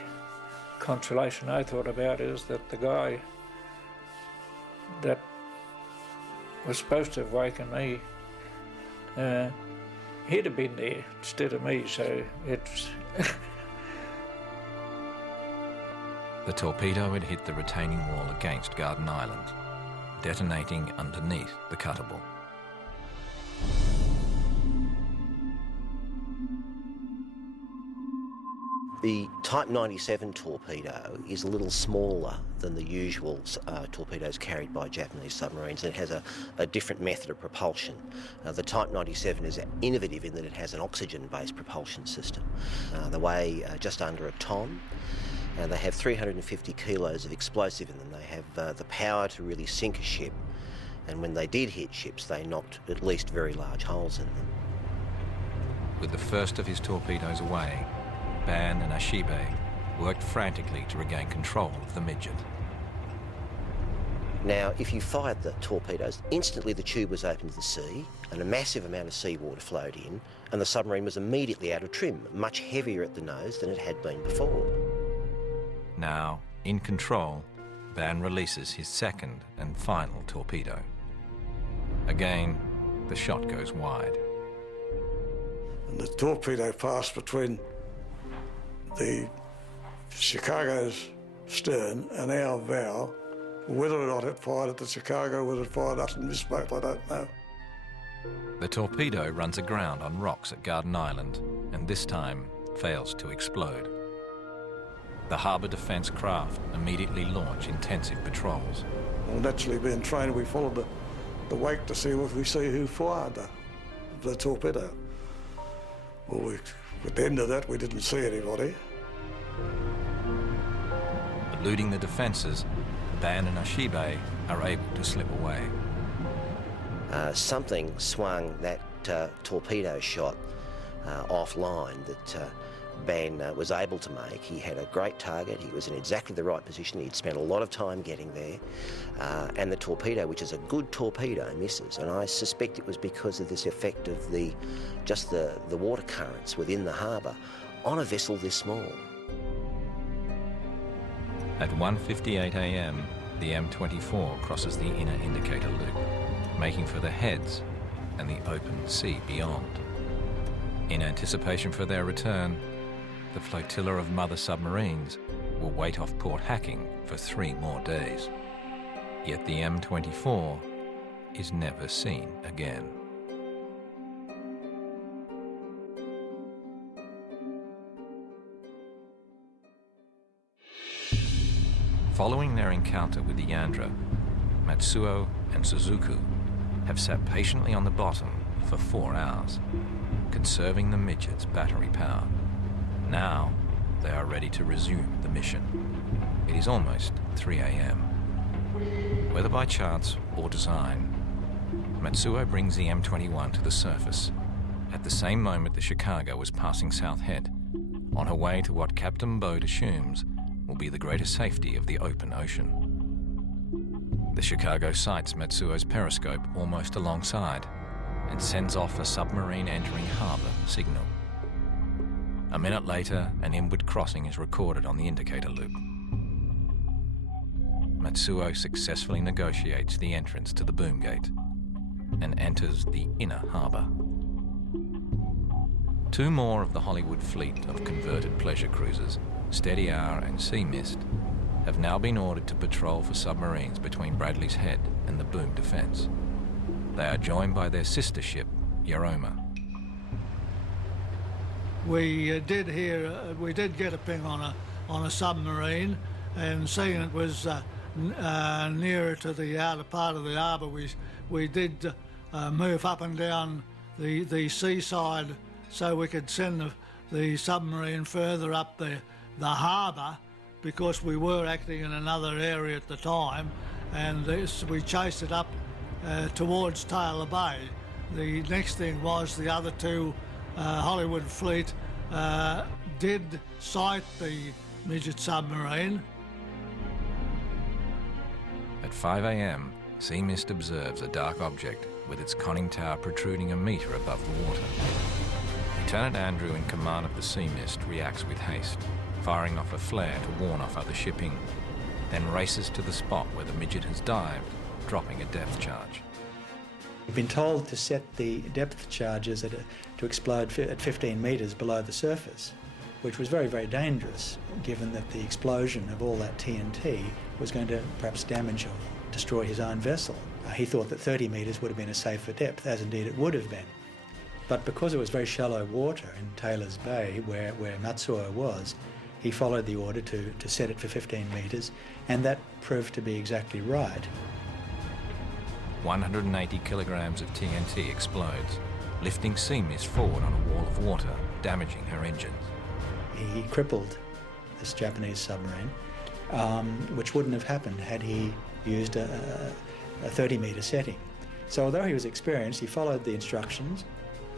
consolation I thought about is that the guy that was supposed to have waken me, he'd have been there instead of me, so it's... The torpedo had hit the retaining wall against Garden Island, detonating underneath the Kuttabul. The Type 97 torpedo is a little smaller than the usual torpedoes carried by Japanese submarines. It has a different method of propulsion. The Type 97 is innovative in that it has an oxygen-based propulsion system. They weigh just under a tonne, and they have 350 kilos of explosive in them. They have the power to really sink a ship, and when they did hit ships, they knocked at least very large holes in them. With the first of his torpedoes away, Ban and Ashibe worked frantically to regain control of the midget. Now, if you fired the torpedoes, instantly the tube was open to the sea and a massive amount of seawater flowed in, and the submarine was immediately out of trim, much heavier at the nose than it had been before. Now, in control, Ban releases his second and final torpedo. Again, the shot goes wide. And the torpedo passed between the Chicago's stern and our bow. Whether or not it fired at the Chicago, whether it fired us and missed both, I don't know. The torpedo runs aground on rocks at Garden Island and this time fails to explode. The harbour defence craft immediately launch intensive patrols. Well, naturally, being trained, we followed the wake to see if we see who fired the torpedo. Well, at the end of that, we didn't see anybody. Eluding the defences, Ban and Ashibe are able to slip away. Something swung that torpedo shot offline that Ban was able to make. He had a great target, he was in exactly the right position, he'd spent a lot of time getting there, and the torpedo, which is a good torpedo, misses, and I suspect it was because of this effect of the water currents within the harbour on a vessel this small. At 1:58 a.m, the M24 crosses the inner indicator loop, making for the heads and the open sea beyond. In anticipation for their return, the flotilla of mother submarines will wait off Port Hacking for 3 more days. Yet the M24 is never seen again. Following their encounter with the Yandra, Matsuo and Suzuku have sat patiently on the bottom for 4 hours, conserving the midget's battery power. Now, they are ready to resume the mission. It is almost 3 a.m. Whether by chance or design, Matsuo brings the M21 to the surface at the same moment the Chicago was passing South Head, on her way to what Captain Bode assumes will be the greater safety of the open ocean. The Chicago sights Matsuo's periscope almost alongside and sends off a submarine entering harbour signal. A minute later, an inward crossing is recorded on the indicator loop. Matsuo successfully negotiates the entrance to the boom gate and enters the inner harbour. 2 more of the Hollywood fleet of converted pleasure cruisers, Steady Hour and Sea Mist, have now been ordered to patrol for submarines between Bradley's Head and the boom defence. They are joined by their sister ship, Yaroma. We did get a ping on a submarine, and seeing it was nearer to the outer part of the harbour, we did move up and down the seaside so we could send the submarine further up the harbour, because we were acting in another area at the time, and we chased it up towards Taylor Bay. The next thing was the other 2 Hollywood fleet did sight the midget submarine. At 5 a.m, Sea Mist observes a dark object with its conning tower protruding a metre above the water. Lieutenant Andrew, in command of the Sea Mist, reacts with haste, firing off a flare to warn off other shipping, then races to the spot where the midget has dived, dropping a depth charge. We've been told to set the depth charges to explode at 15 metres below the surface, which was very, very dangerous, given that the explosion of all that TNT was going to perhaps damage or destroy his own vessel. He thought that 30 metres would have been a safer depth, as indeed it would have been. But because it was very shallow water in Taylor's Bay, where Matsuo was, he followed the order to set it for 15 metres, and that proved to be exactly right. 180 kilograms of TNT explodes, lifting Sea Mist forward on a wall of water, damaging her engines. He crippled this Japanese submarine, which wouldn't have happened had he used a 30-metre setting. So although he was experienced, he followed the instructions,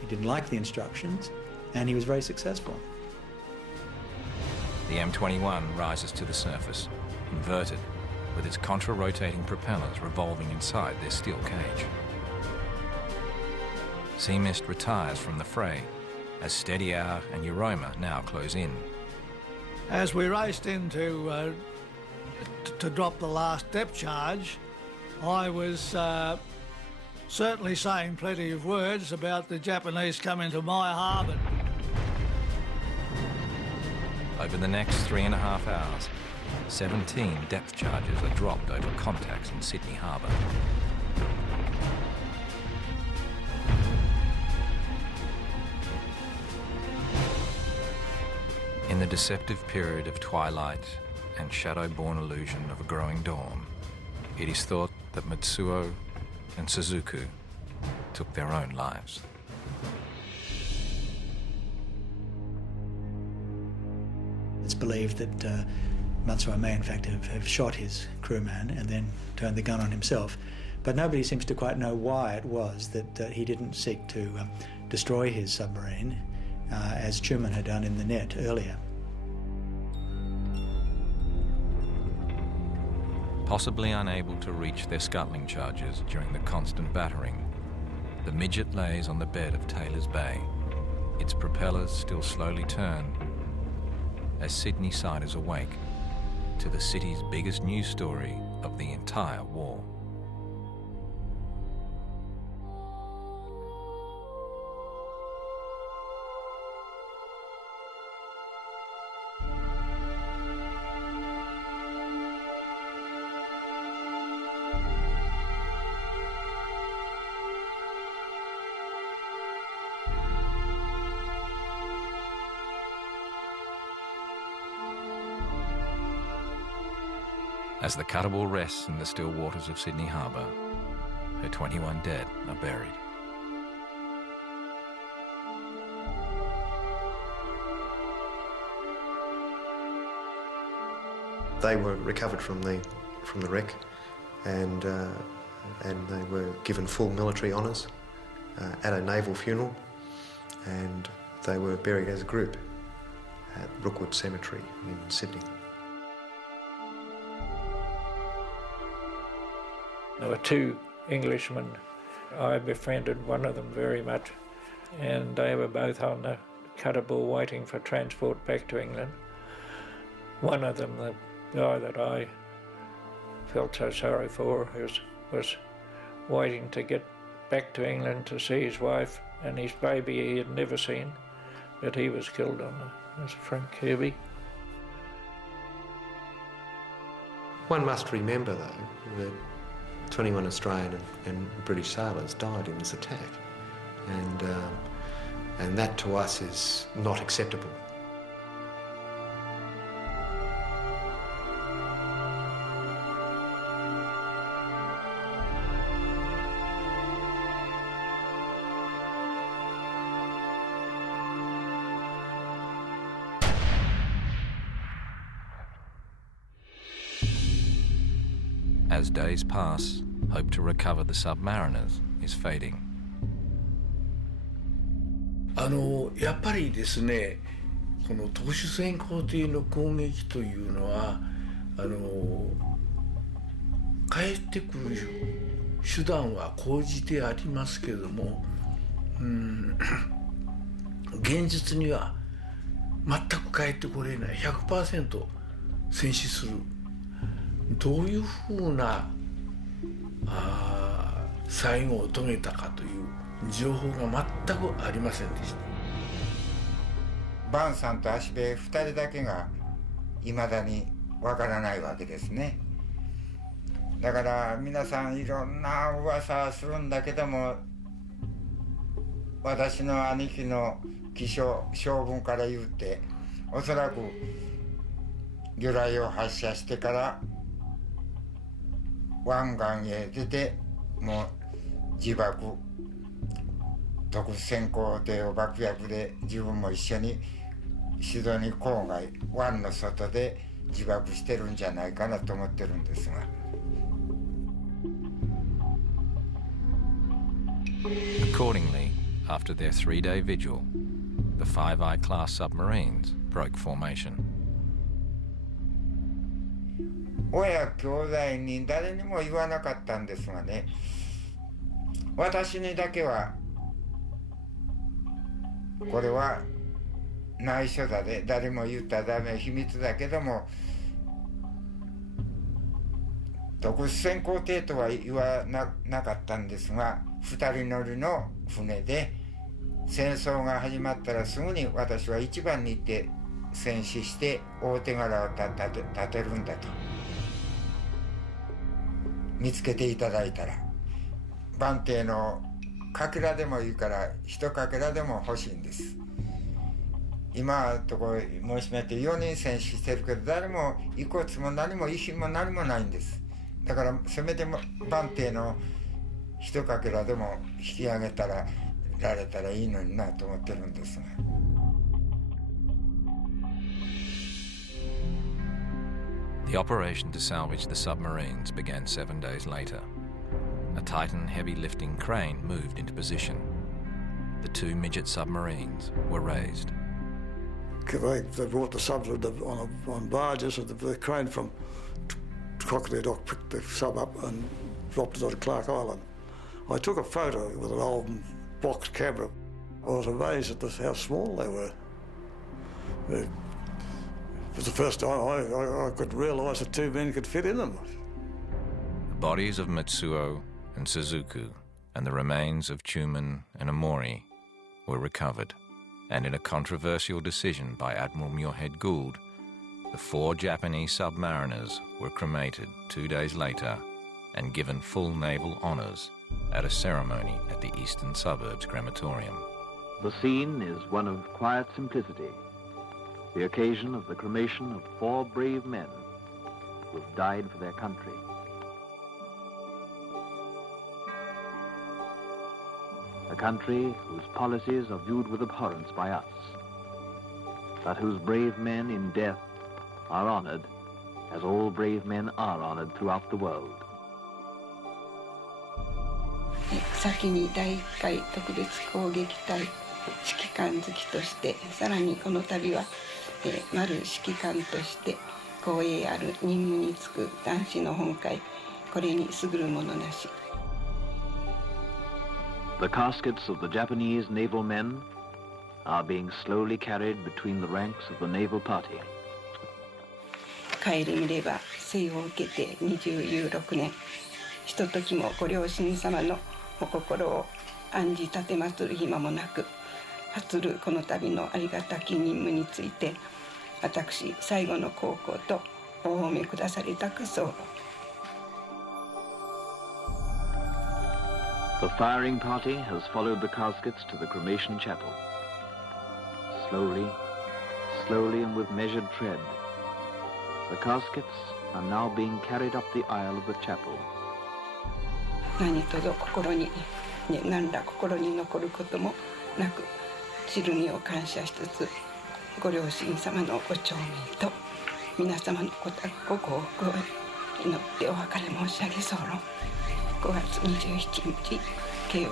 he didn't like the instructions, and he was very successful. The M21 rises to the surface, inverted, with its contra-rotating propellers revolving inside their steel cage. Sea Mist retires from the fray as Steady Hour and Euroma now close in. As we raced in to drop the last depth charge, I was certainly saying plenty of words about the Japanese coming to my harbour. Over the next 3.5 hours, 17 depth charges are dropped over contacts in Sydney Harbour. In the deceptive period of twilight and shadow-born illusion of a growing dawn, it is thought that Matsuo and Suzuku took their own lives. It's believed that Matsuo may in fact have shot his crewman and then turned the gun on himself, but nobody seems to quite know why it was that he didn't seek to destroy his submarine as Truman had done in the net earlier. Possibly unable to reach their scuttling charges during the constant battering, the midget lays on the bed of Taylor's Bay, its propellers still slowly turn, as Sydney-siders awake to the city's biggest news story of the entire war. As the Kuttabul rests in the still waters of Sydney Harbour, her 21 dead are buried. They were recovered from the wreck, and they were given full military honours at a naval funeral, and they were buried as a group at Brookwood Cemetery in Sydney. There were two Englishmen. I befriended one of them very much, and they were both on the Kuttabul waiting for transport back to England. One of them, the guy that I felt so sorry for, was waiting to get back to England to see his wife and his baby he had never seen, but he was killed on the Frank Kirby. One must remember, though, that 21 Australian and British sailors died in this attack, and that to us is not acceptable. As days pass, hope to recover the submariners is fading. やっぱりですね、この特殊潜航艇の攻撃というのは帰ってくる手段は講じてありますけれども、現実には全く帰ってこれない 100% 戦死する、どういうふうな最後を遂げたかという情報が全くありませんでした。バンさんと足部2人だけがいまだにわからないわけですね。だから皆さんいろんな噂するんだけども、私の兄貴の将軍から言って、おそらく魚雷を発射してから湾岸へ出て、もう自爆、特殊潜航艇を爆薬で自分も一緒にシドニー郊外湾の外で自爆してるんじゃないかなと思ってるんですが。Accordingly, after their 3-day vigil, the 5I-class submarines broke formation. 親兄弟に誰にも言わなかったんですがね、私にだけはこれは内緒だで、誰も言ったらダメ、秘密だけども、特殊潜航艇とは言わなかったんですが、2人乗りの船で戦争が始まったらすぐに私は一番に行って戦死して大手柄を立てるんだと。見つけていただいたら番艇のかけらでもいいから一かけらでも欲しいんです。今とこ申し上げて4人戦死してるけど、誰も遺骨も何も遺品も何もないんです。だからせめて番艇の一かけらでも引き上げたられたらいいのになと思ってるんですが。The operation to salvage the submarines began 7 days later. A Titan heavy lifting crane moved into position. The 2 midget submarines were raised. They brought the subs on barges, and the crane from Crocodile Dock picked the sub up and dropped it on Clark Island. I took a photo with an old box camera. I was amazed at how small they were. It was the first time I could realise that 2 men could fit in them. The bodies of Matsuo and Suzuku and the remains of Chuman and Omori were recovered, and in a controversial decision by Admiral Muirhead Gould, the 4 Japanese submariners were cremated 2 days later and given full naval honours at a ceremony at the Eastern Suburbs Crematorium. The scene is one of quiet simplicity, the occasion of the cremation of 4 brave men who have died for their country. A country whose policies are viewed with abhorrence by us, but whose brave men in death are honoured as all brave men are honoured throughout the world. 先に第1回特別攻撃隊指揮官好きとして、さらにこの度はマル指揮官として光栄ある任務に就く男子の本会、これに優るものなし。The caskets of the Japanese naval men are being slowly carried between the ranks of the naval party. 顧みれば生を受けて26年、ひとときもご両親様のお心を案じ立てまつる暇もなく、発るこの度のありがたき任務について、私最後の孝行とお褒めくださりたく候。The firing party has followed the caskets to the cremation chapel. Slowly, slowly and with measured tread, the caskets are now being carried up the aisle of the chapel. 何とぞ心に、何ら心に残ることもなく、知る身を感謝しつつ、ご両親様のご長命と皆様のご幸福を祈ってお別れ申し上げ候。5月27日、KY。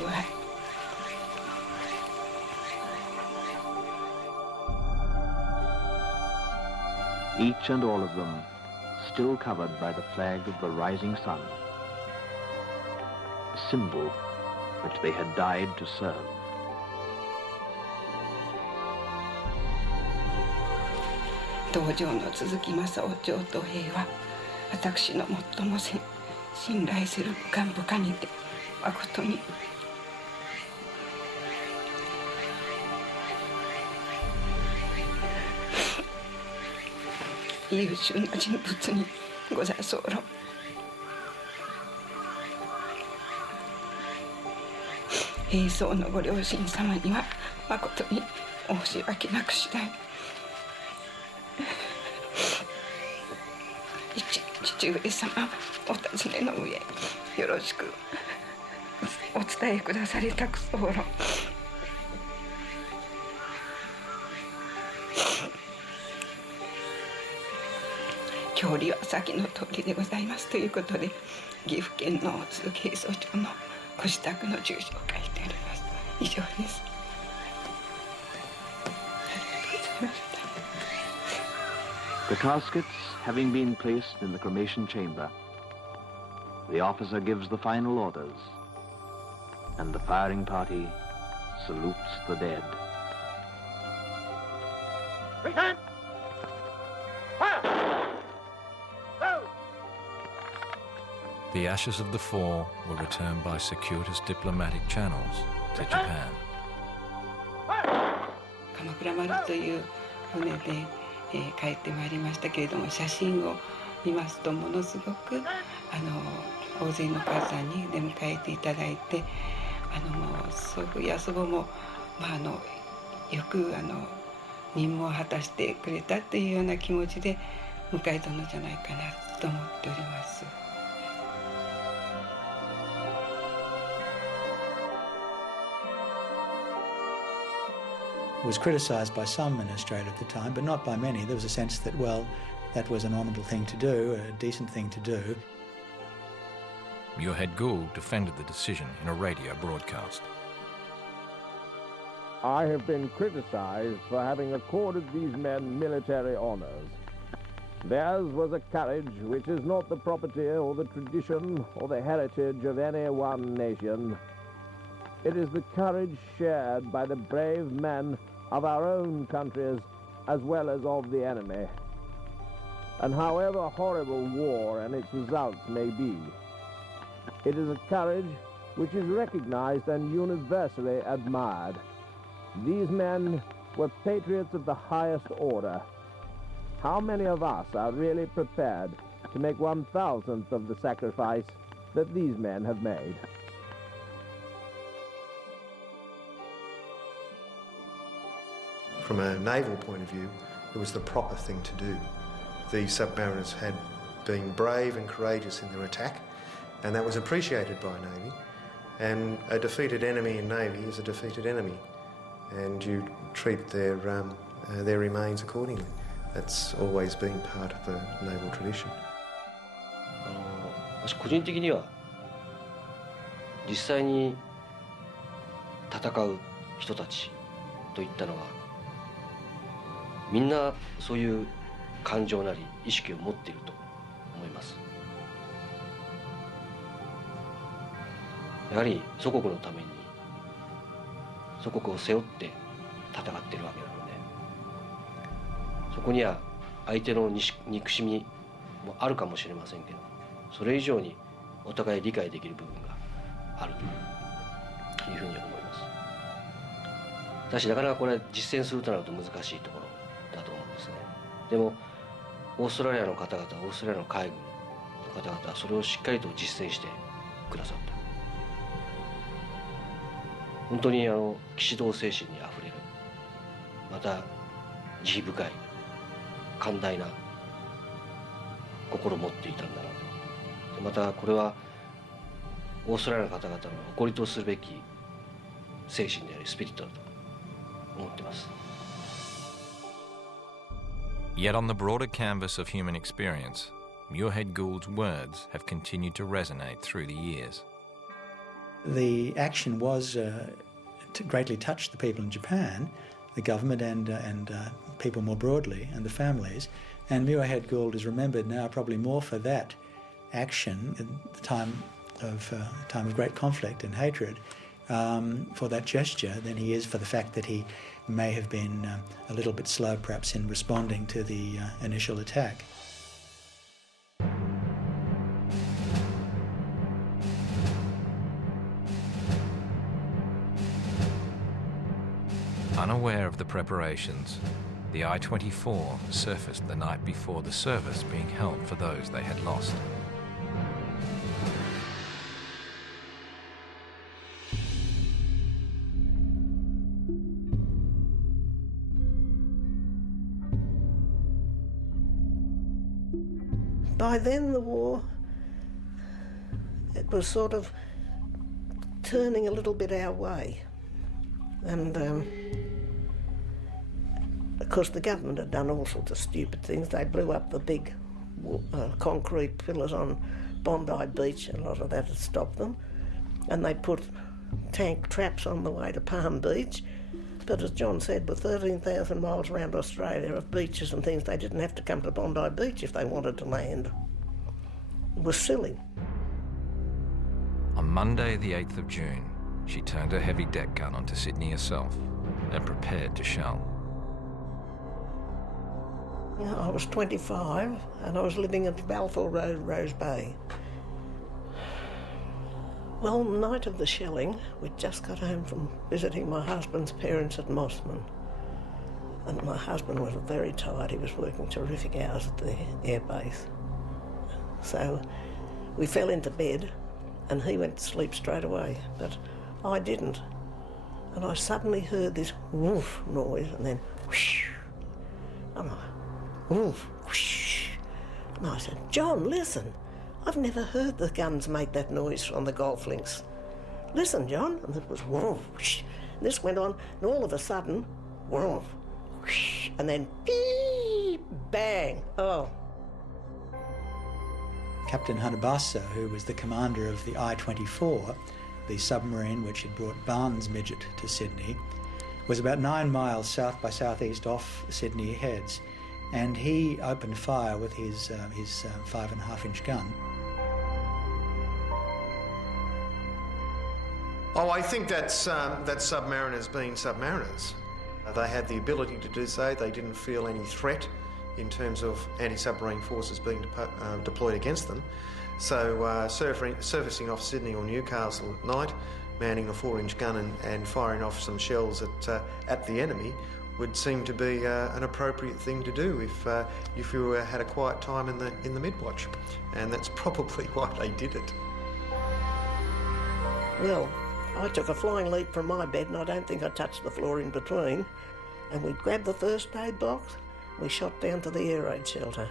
each and all of them still covered by the flag of the rising sun, a symbol which they had died to serve. 道場の鈴木正夫上等兵は私の最も信頼する幹部下にて誠に優秀な人物にござ候。兵装のご両親様には誠に申し訳なく次第。父上様お尋ねの上よろしくお伝えくださりたく候。郷里は先の通りでございますということで、岐阜県の鈴木兵装長のご自宅の住所を書いております。以上です。The caskets having been placed in the cremation chamber, the officer gives the final orders, and the firing party salutes the dead. Return! Fire! The ashes of the four were returned by circuitous diplomatic channels to Japan. 鎌倉丸という船で、帰ってまいりましたけれども、写真を見ますとものすごく大勢の方に出迎えていただいて、もう祖父や祖母も、よく任務を果たしてくれたというような気持ちで迎えたのじゃないかなと思っております。It was criticised by some in Australia at the time, but not by many. There was a sense that, well, that was an honourable thing to do, a decent thing to do. Muirhead Gould defended the decision in a radio broadcast. I have been criticised for having accorded these men military honours. Theirs was a courage which is not the property or the tradition or the heritage of any one nation. It is the courage shared by the brave men of our own countries as well as of the enemy. And however horrible war and its results may be, it is a courage which is recognized and universally admired. These men were patriots of the highest order. How many of us are really prepared to make 1,000th of the sacrifice that these men have made? From a naval point of view, it was the proper thing to do. The submariners had been brave and courageous in their attack, and that was appreciated by Navy. And a defeated enemy in Navy is a defeated enemy, and you treat their remains accordingly. That's always been part of the naval tradition. 私個人的には実際に戦う人たちといったのはみんなそういう感情なり意識を持っていると思います。やはり祖国のために祖国を背負って戦っているわけなので、そこには相手の憎しみもあるかもしれませんけど、それ以上にお互い理解できる部分があるというふうに思います。ただしなかなかこれ実践するとなると難しいところだと思うんですね。でもオーストラリアの方々、オーストラリアの海軍の方々はそれをしっかりと実践してくださった。本当に騎士道精神にあふれる、また慈悲深い寛大な心を持っていたんだなと。またこれはオーストラリアの方々の誇りとするべき精神でありスピリットだと思っています。Yet on the broader canvas of human experience, Muirhead Gould's words have continued to resonate through the years. The action was greatly touched the people in Japan, the government and people more broadly, and the families. And Muirhead Gould is remembered now probably more for that action at the time of great conflict and hatred, for that gesture, than he is for the fact that he may have been a little bit slow perhaps in responding to the initial attack. Unaware of the preparations, the I-24 surfaced the night before the service being held for those they had lost. By then the war, it was sort of turning a little bit our way. And of course the government had done all sorts of stupid things. They blew up the big concrete pillars on Bondi Beach, and a lot of that had stopped them. And they put tank traps on the way to Palm Beach. But as John said, with 13,000 miles around Australia of beaches and things, they didn't have to come to Bondi Beach if they wanted to land. It was silly. On Monday, the 8th of June, she turned her heavy deck gun onto Sydney herself and prepared to shell. I was 25 and I was living at Balfour Road, Rose Bay. Well, the night of the shelling, we'd just got home from visiting my husband's parents at Mossman. And my husband was very tired. He was working terrific hours at the airbase. So we fell into bed and he went to sleep straight away, but I didn't. And I suddenly heard this woof noise and then whoosh. I'm like, woof, whoosh. And I said, John, listen. I've never heard the guns make that noise on the golf links. Listen, John. And it was woof, whoosh. And this went on, and all of a sudden, woof, whoosh, and then beep, bang. Oh. Captain Hanabasa, who was the commander of the I-24, the submarine which had brought Barnes' midget to Sydney, was about 9 miles south by southeast off Sydney Heads, and he opened fire with his 5.5-inch gun. Oh, I think that's submariners being submariners. They had the ability to do so. They didn't feel any threat in terms of anti-submarine forces being deployed against them. So surfacing off Sydney or Newcastle at night, manning a 4-inch gun and firing off some shells at the enemy would seem to be an appropriate thing to do if you had a quiet time in the mid-watch. And that's probably why they did it. Well, I took a flying leap from my bed and I don't think I touched the floor in between. And we grabbed the first aid box, we shot down to the air raid shelter,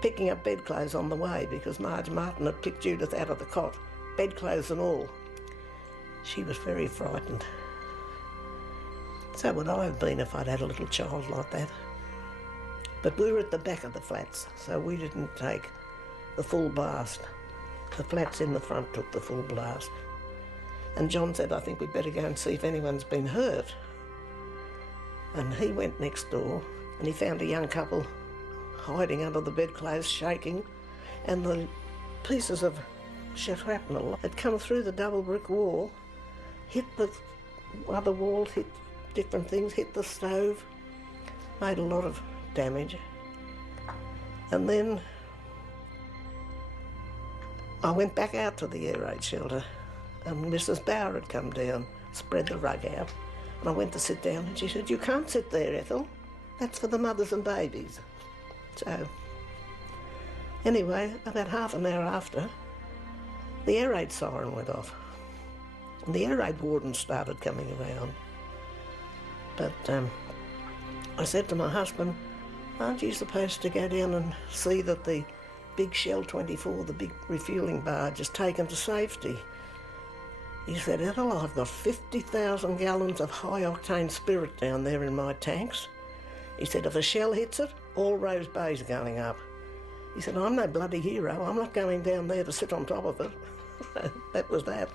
picking up bedclothes on the way because Marge Martin had picked Judith out of the cot, bedclothes and all. She was very frightened. So would I have been if I'd had a little child like that. But we were at the back of the flats, so we didn't take the full blast. The flats in the front took the full blast. And John said, I think we'd better go and see if anyone's been hurt. And he went next door and he found a young couple hiding under the bedclothes, shaking, and the pieces of shrapnel had come through the double brick wall, hit the other walls, hit different things, hit the stove, made a lot of damage. And then I went back out to the air raid shelter and Mrs. Bauer had come down, spread the rug out, and I went to sit down and she said, you can't sit there, Ethel. That's for the mothers and babies. So, anyway, about half an hour after, the air raid siren went off. And the air raid wardens started coming around. But I said to my husband, aren't you supposed to go down and see that the big Shell 24, the big refuelling barge, is taken to safety? He said, Ethel, I've got 50,000 gallons of high-octane spirit down there in my tanks. He said, if a shell hits it, all Rose Bay's going up. He said, I'm no bloody hero. I'm not going down there to sit on top of it. That was that.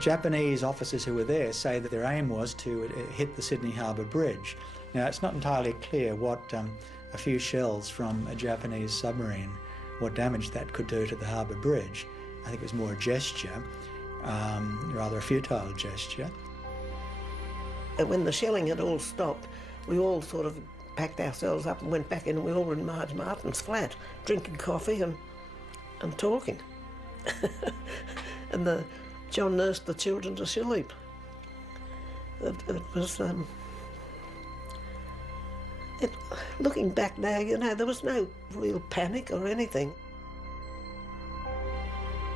Japanese officers who were there say that their aim was to hit the Sydney Harbour bridge. Now, it's not entirely clear what a few shells from a Japanese submarine, what damage that could do to the harbour bridge. I think it was more a gesture, rather a futile gesture. When the shelling had all stopped, we all sort of packed ourselves up and went back in, and we all were in Marge Martin's flat, drinking coffee and talking. And John nursed the children to sleep. It was... looking back now, you know, there was no real panic or anything.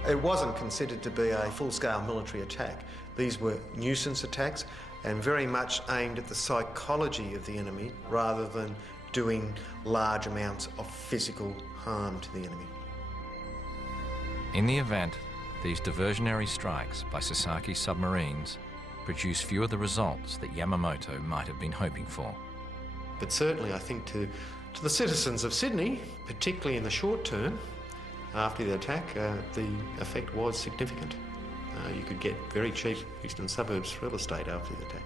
It wasn't considered to be a full-scale military attack. These were nuisance attacks and very much aimed at the psychology of the enemy rather than doing large amounts of physical harm to the enemy. In the event, these diversionary strikes by Sasaki submarines produce few of the results that Yamamoto might have been hoping for. But certainly I think to the citizens of Sydney, particularly in the short term, after the attack, the effect was significant. You could get very cheap eastern suburbs real estate after the attack.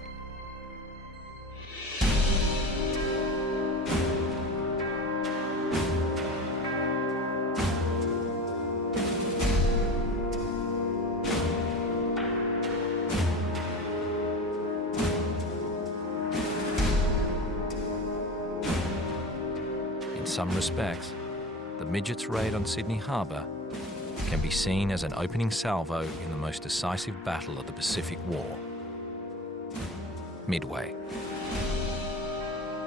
In some respects, the midget's raid on Sydney Harbour can be seen as an opening salvo in the most decisive battle of the Pacific War. Midway.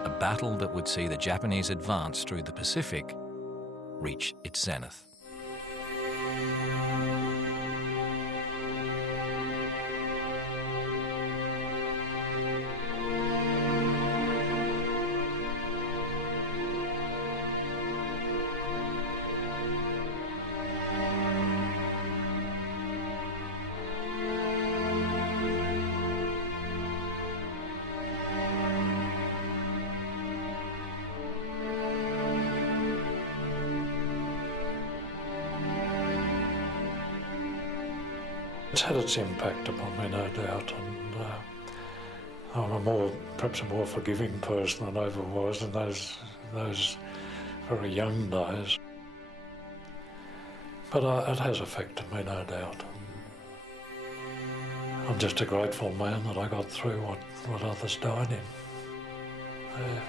A battle that would see the Japanese advance through the Pacific reach its zenith. It's had its impact upon me, no doubt, and I'm perhaps a more forgiving person than I ever was in those very young days. But it has affected me, no doubt. I'm just a grateful man that I got through what others died in. Yeah.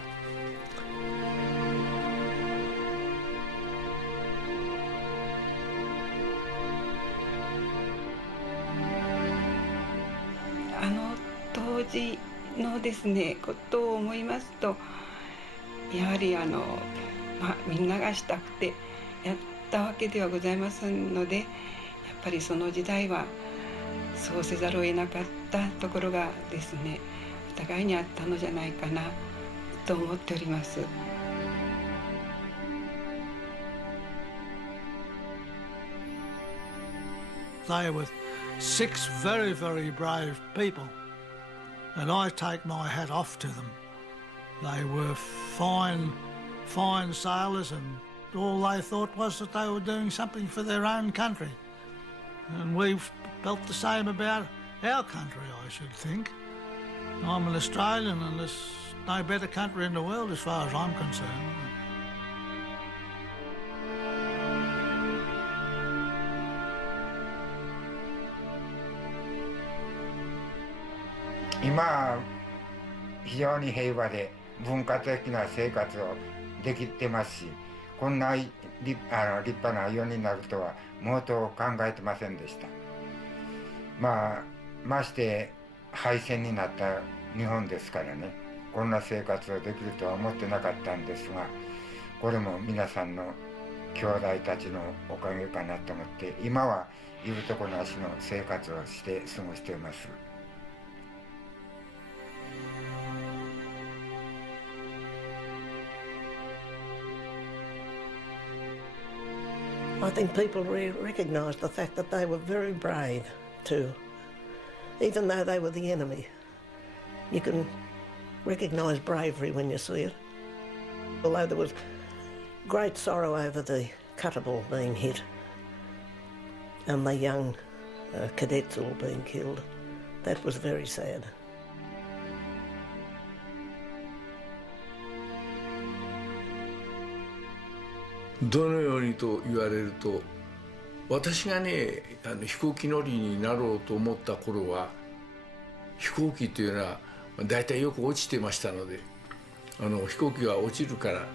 当時のですねことを思いますと、やはりみんながしたくてやったわけではございませんので、やっぱりその時代はそうせざるを得なかったところがですね、お互いにあったのじゃないかなと思っております。They were 6 very, very brave people, and I take my hat off to them. They were fine sailors, and all they thought was that they were doing something for their own country. And we've felt the same about our country, I should think. I'm an Australian, and there's no better country in the world as far as I'm concerned. Now, 非常に平和で文化的な生活をできてますし、こんな立派な世になるとは毛頭考えてませんでした。まして敗戦になった日本ですからね、こんな生活をできるとは思ってなかったんですが、これも皆さんの兄弟たちのおかげかなと思って、今はいるとこなしの生活をして過ごしています。I think people recognised the fact that they were very brave too. Even though they were the enemy, you can recognise bravery when you see it. Although there was great sorrow over the Kuttabul being hit and the young cadets all being killed. That was very sad. どのようにと言われると、私がね飛行機乗りになろうと思った頃は飛行機というのは大体よく落ちてましたので、飛行機が落ちるから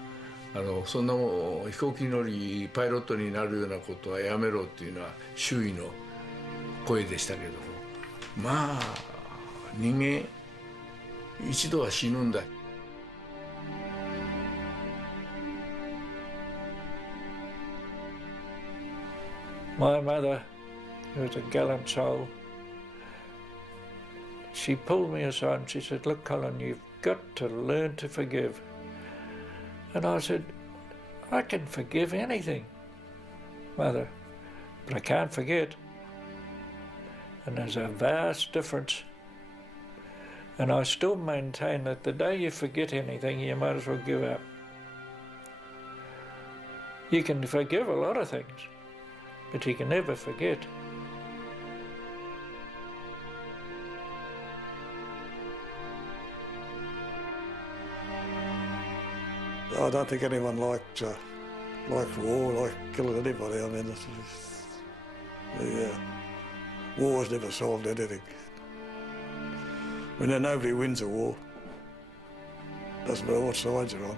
そんなもん飛行機乗りパイロットになるようなことはやめろっていうのは周囲の声でしたけども、まあ人間一度は死ぬんだ。My mother, who was a gallant soul, she pulled me aside and she said, "Look, Colin, you've got to learn to forgive." And I said, "I can forgive anything, Mother, but I can't forget." And there's a vast difference. And I still maintain that the day you forget anything, you might as well give up. You can forgive a lot of things, but you can never forget. I don't think anyone liked war, like killing anybody. I mean, war's never solved anything. Nobody wins a war. Doesn't matter what side you're on.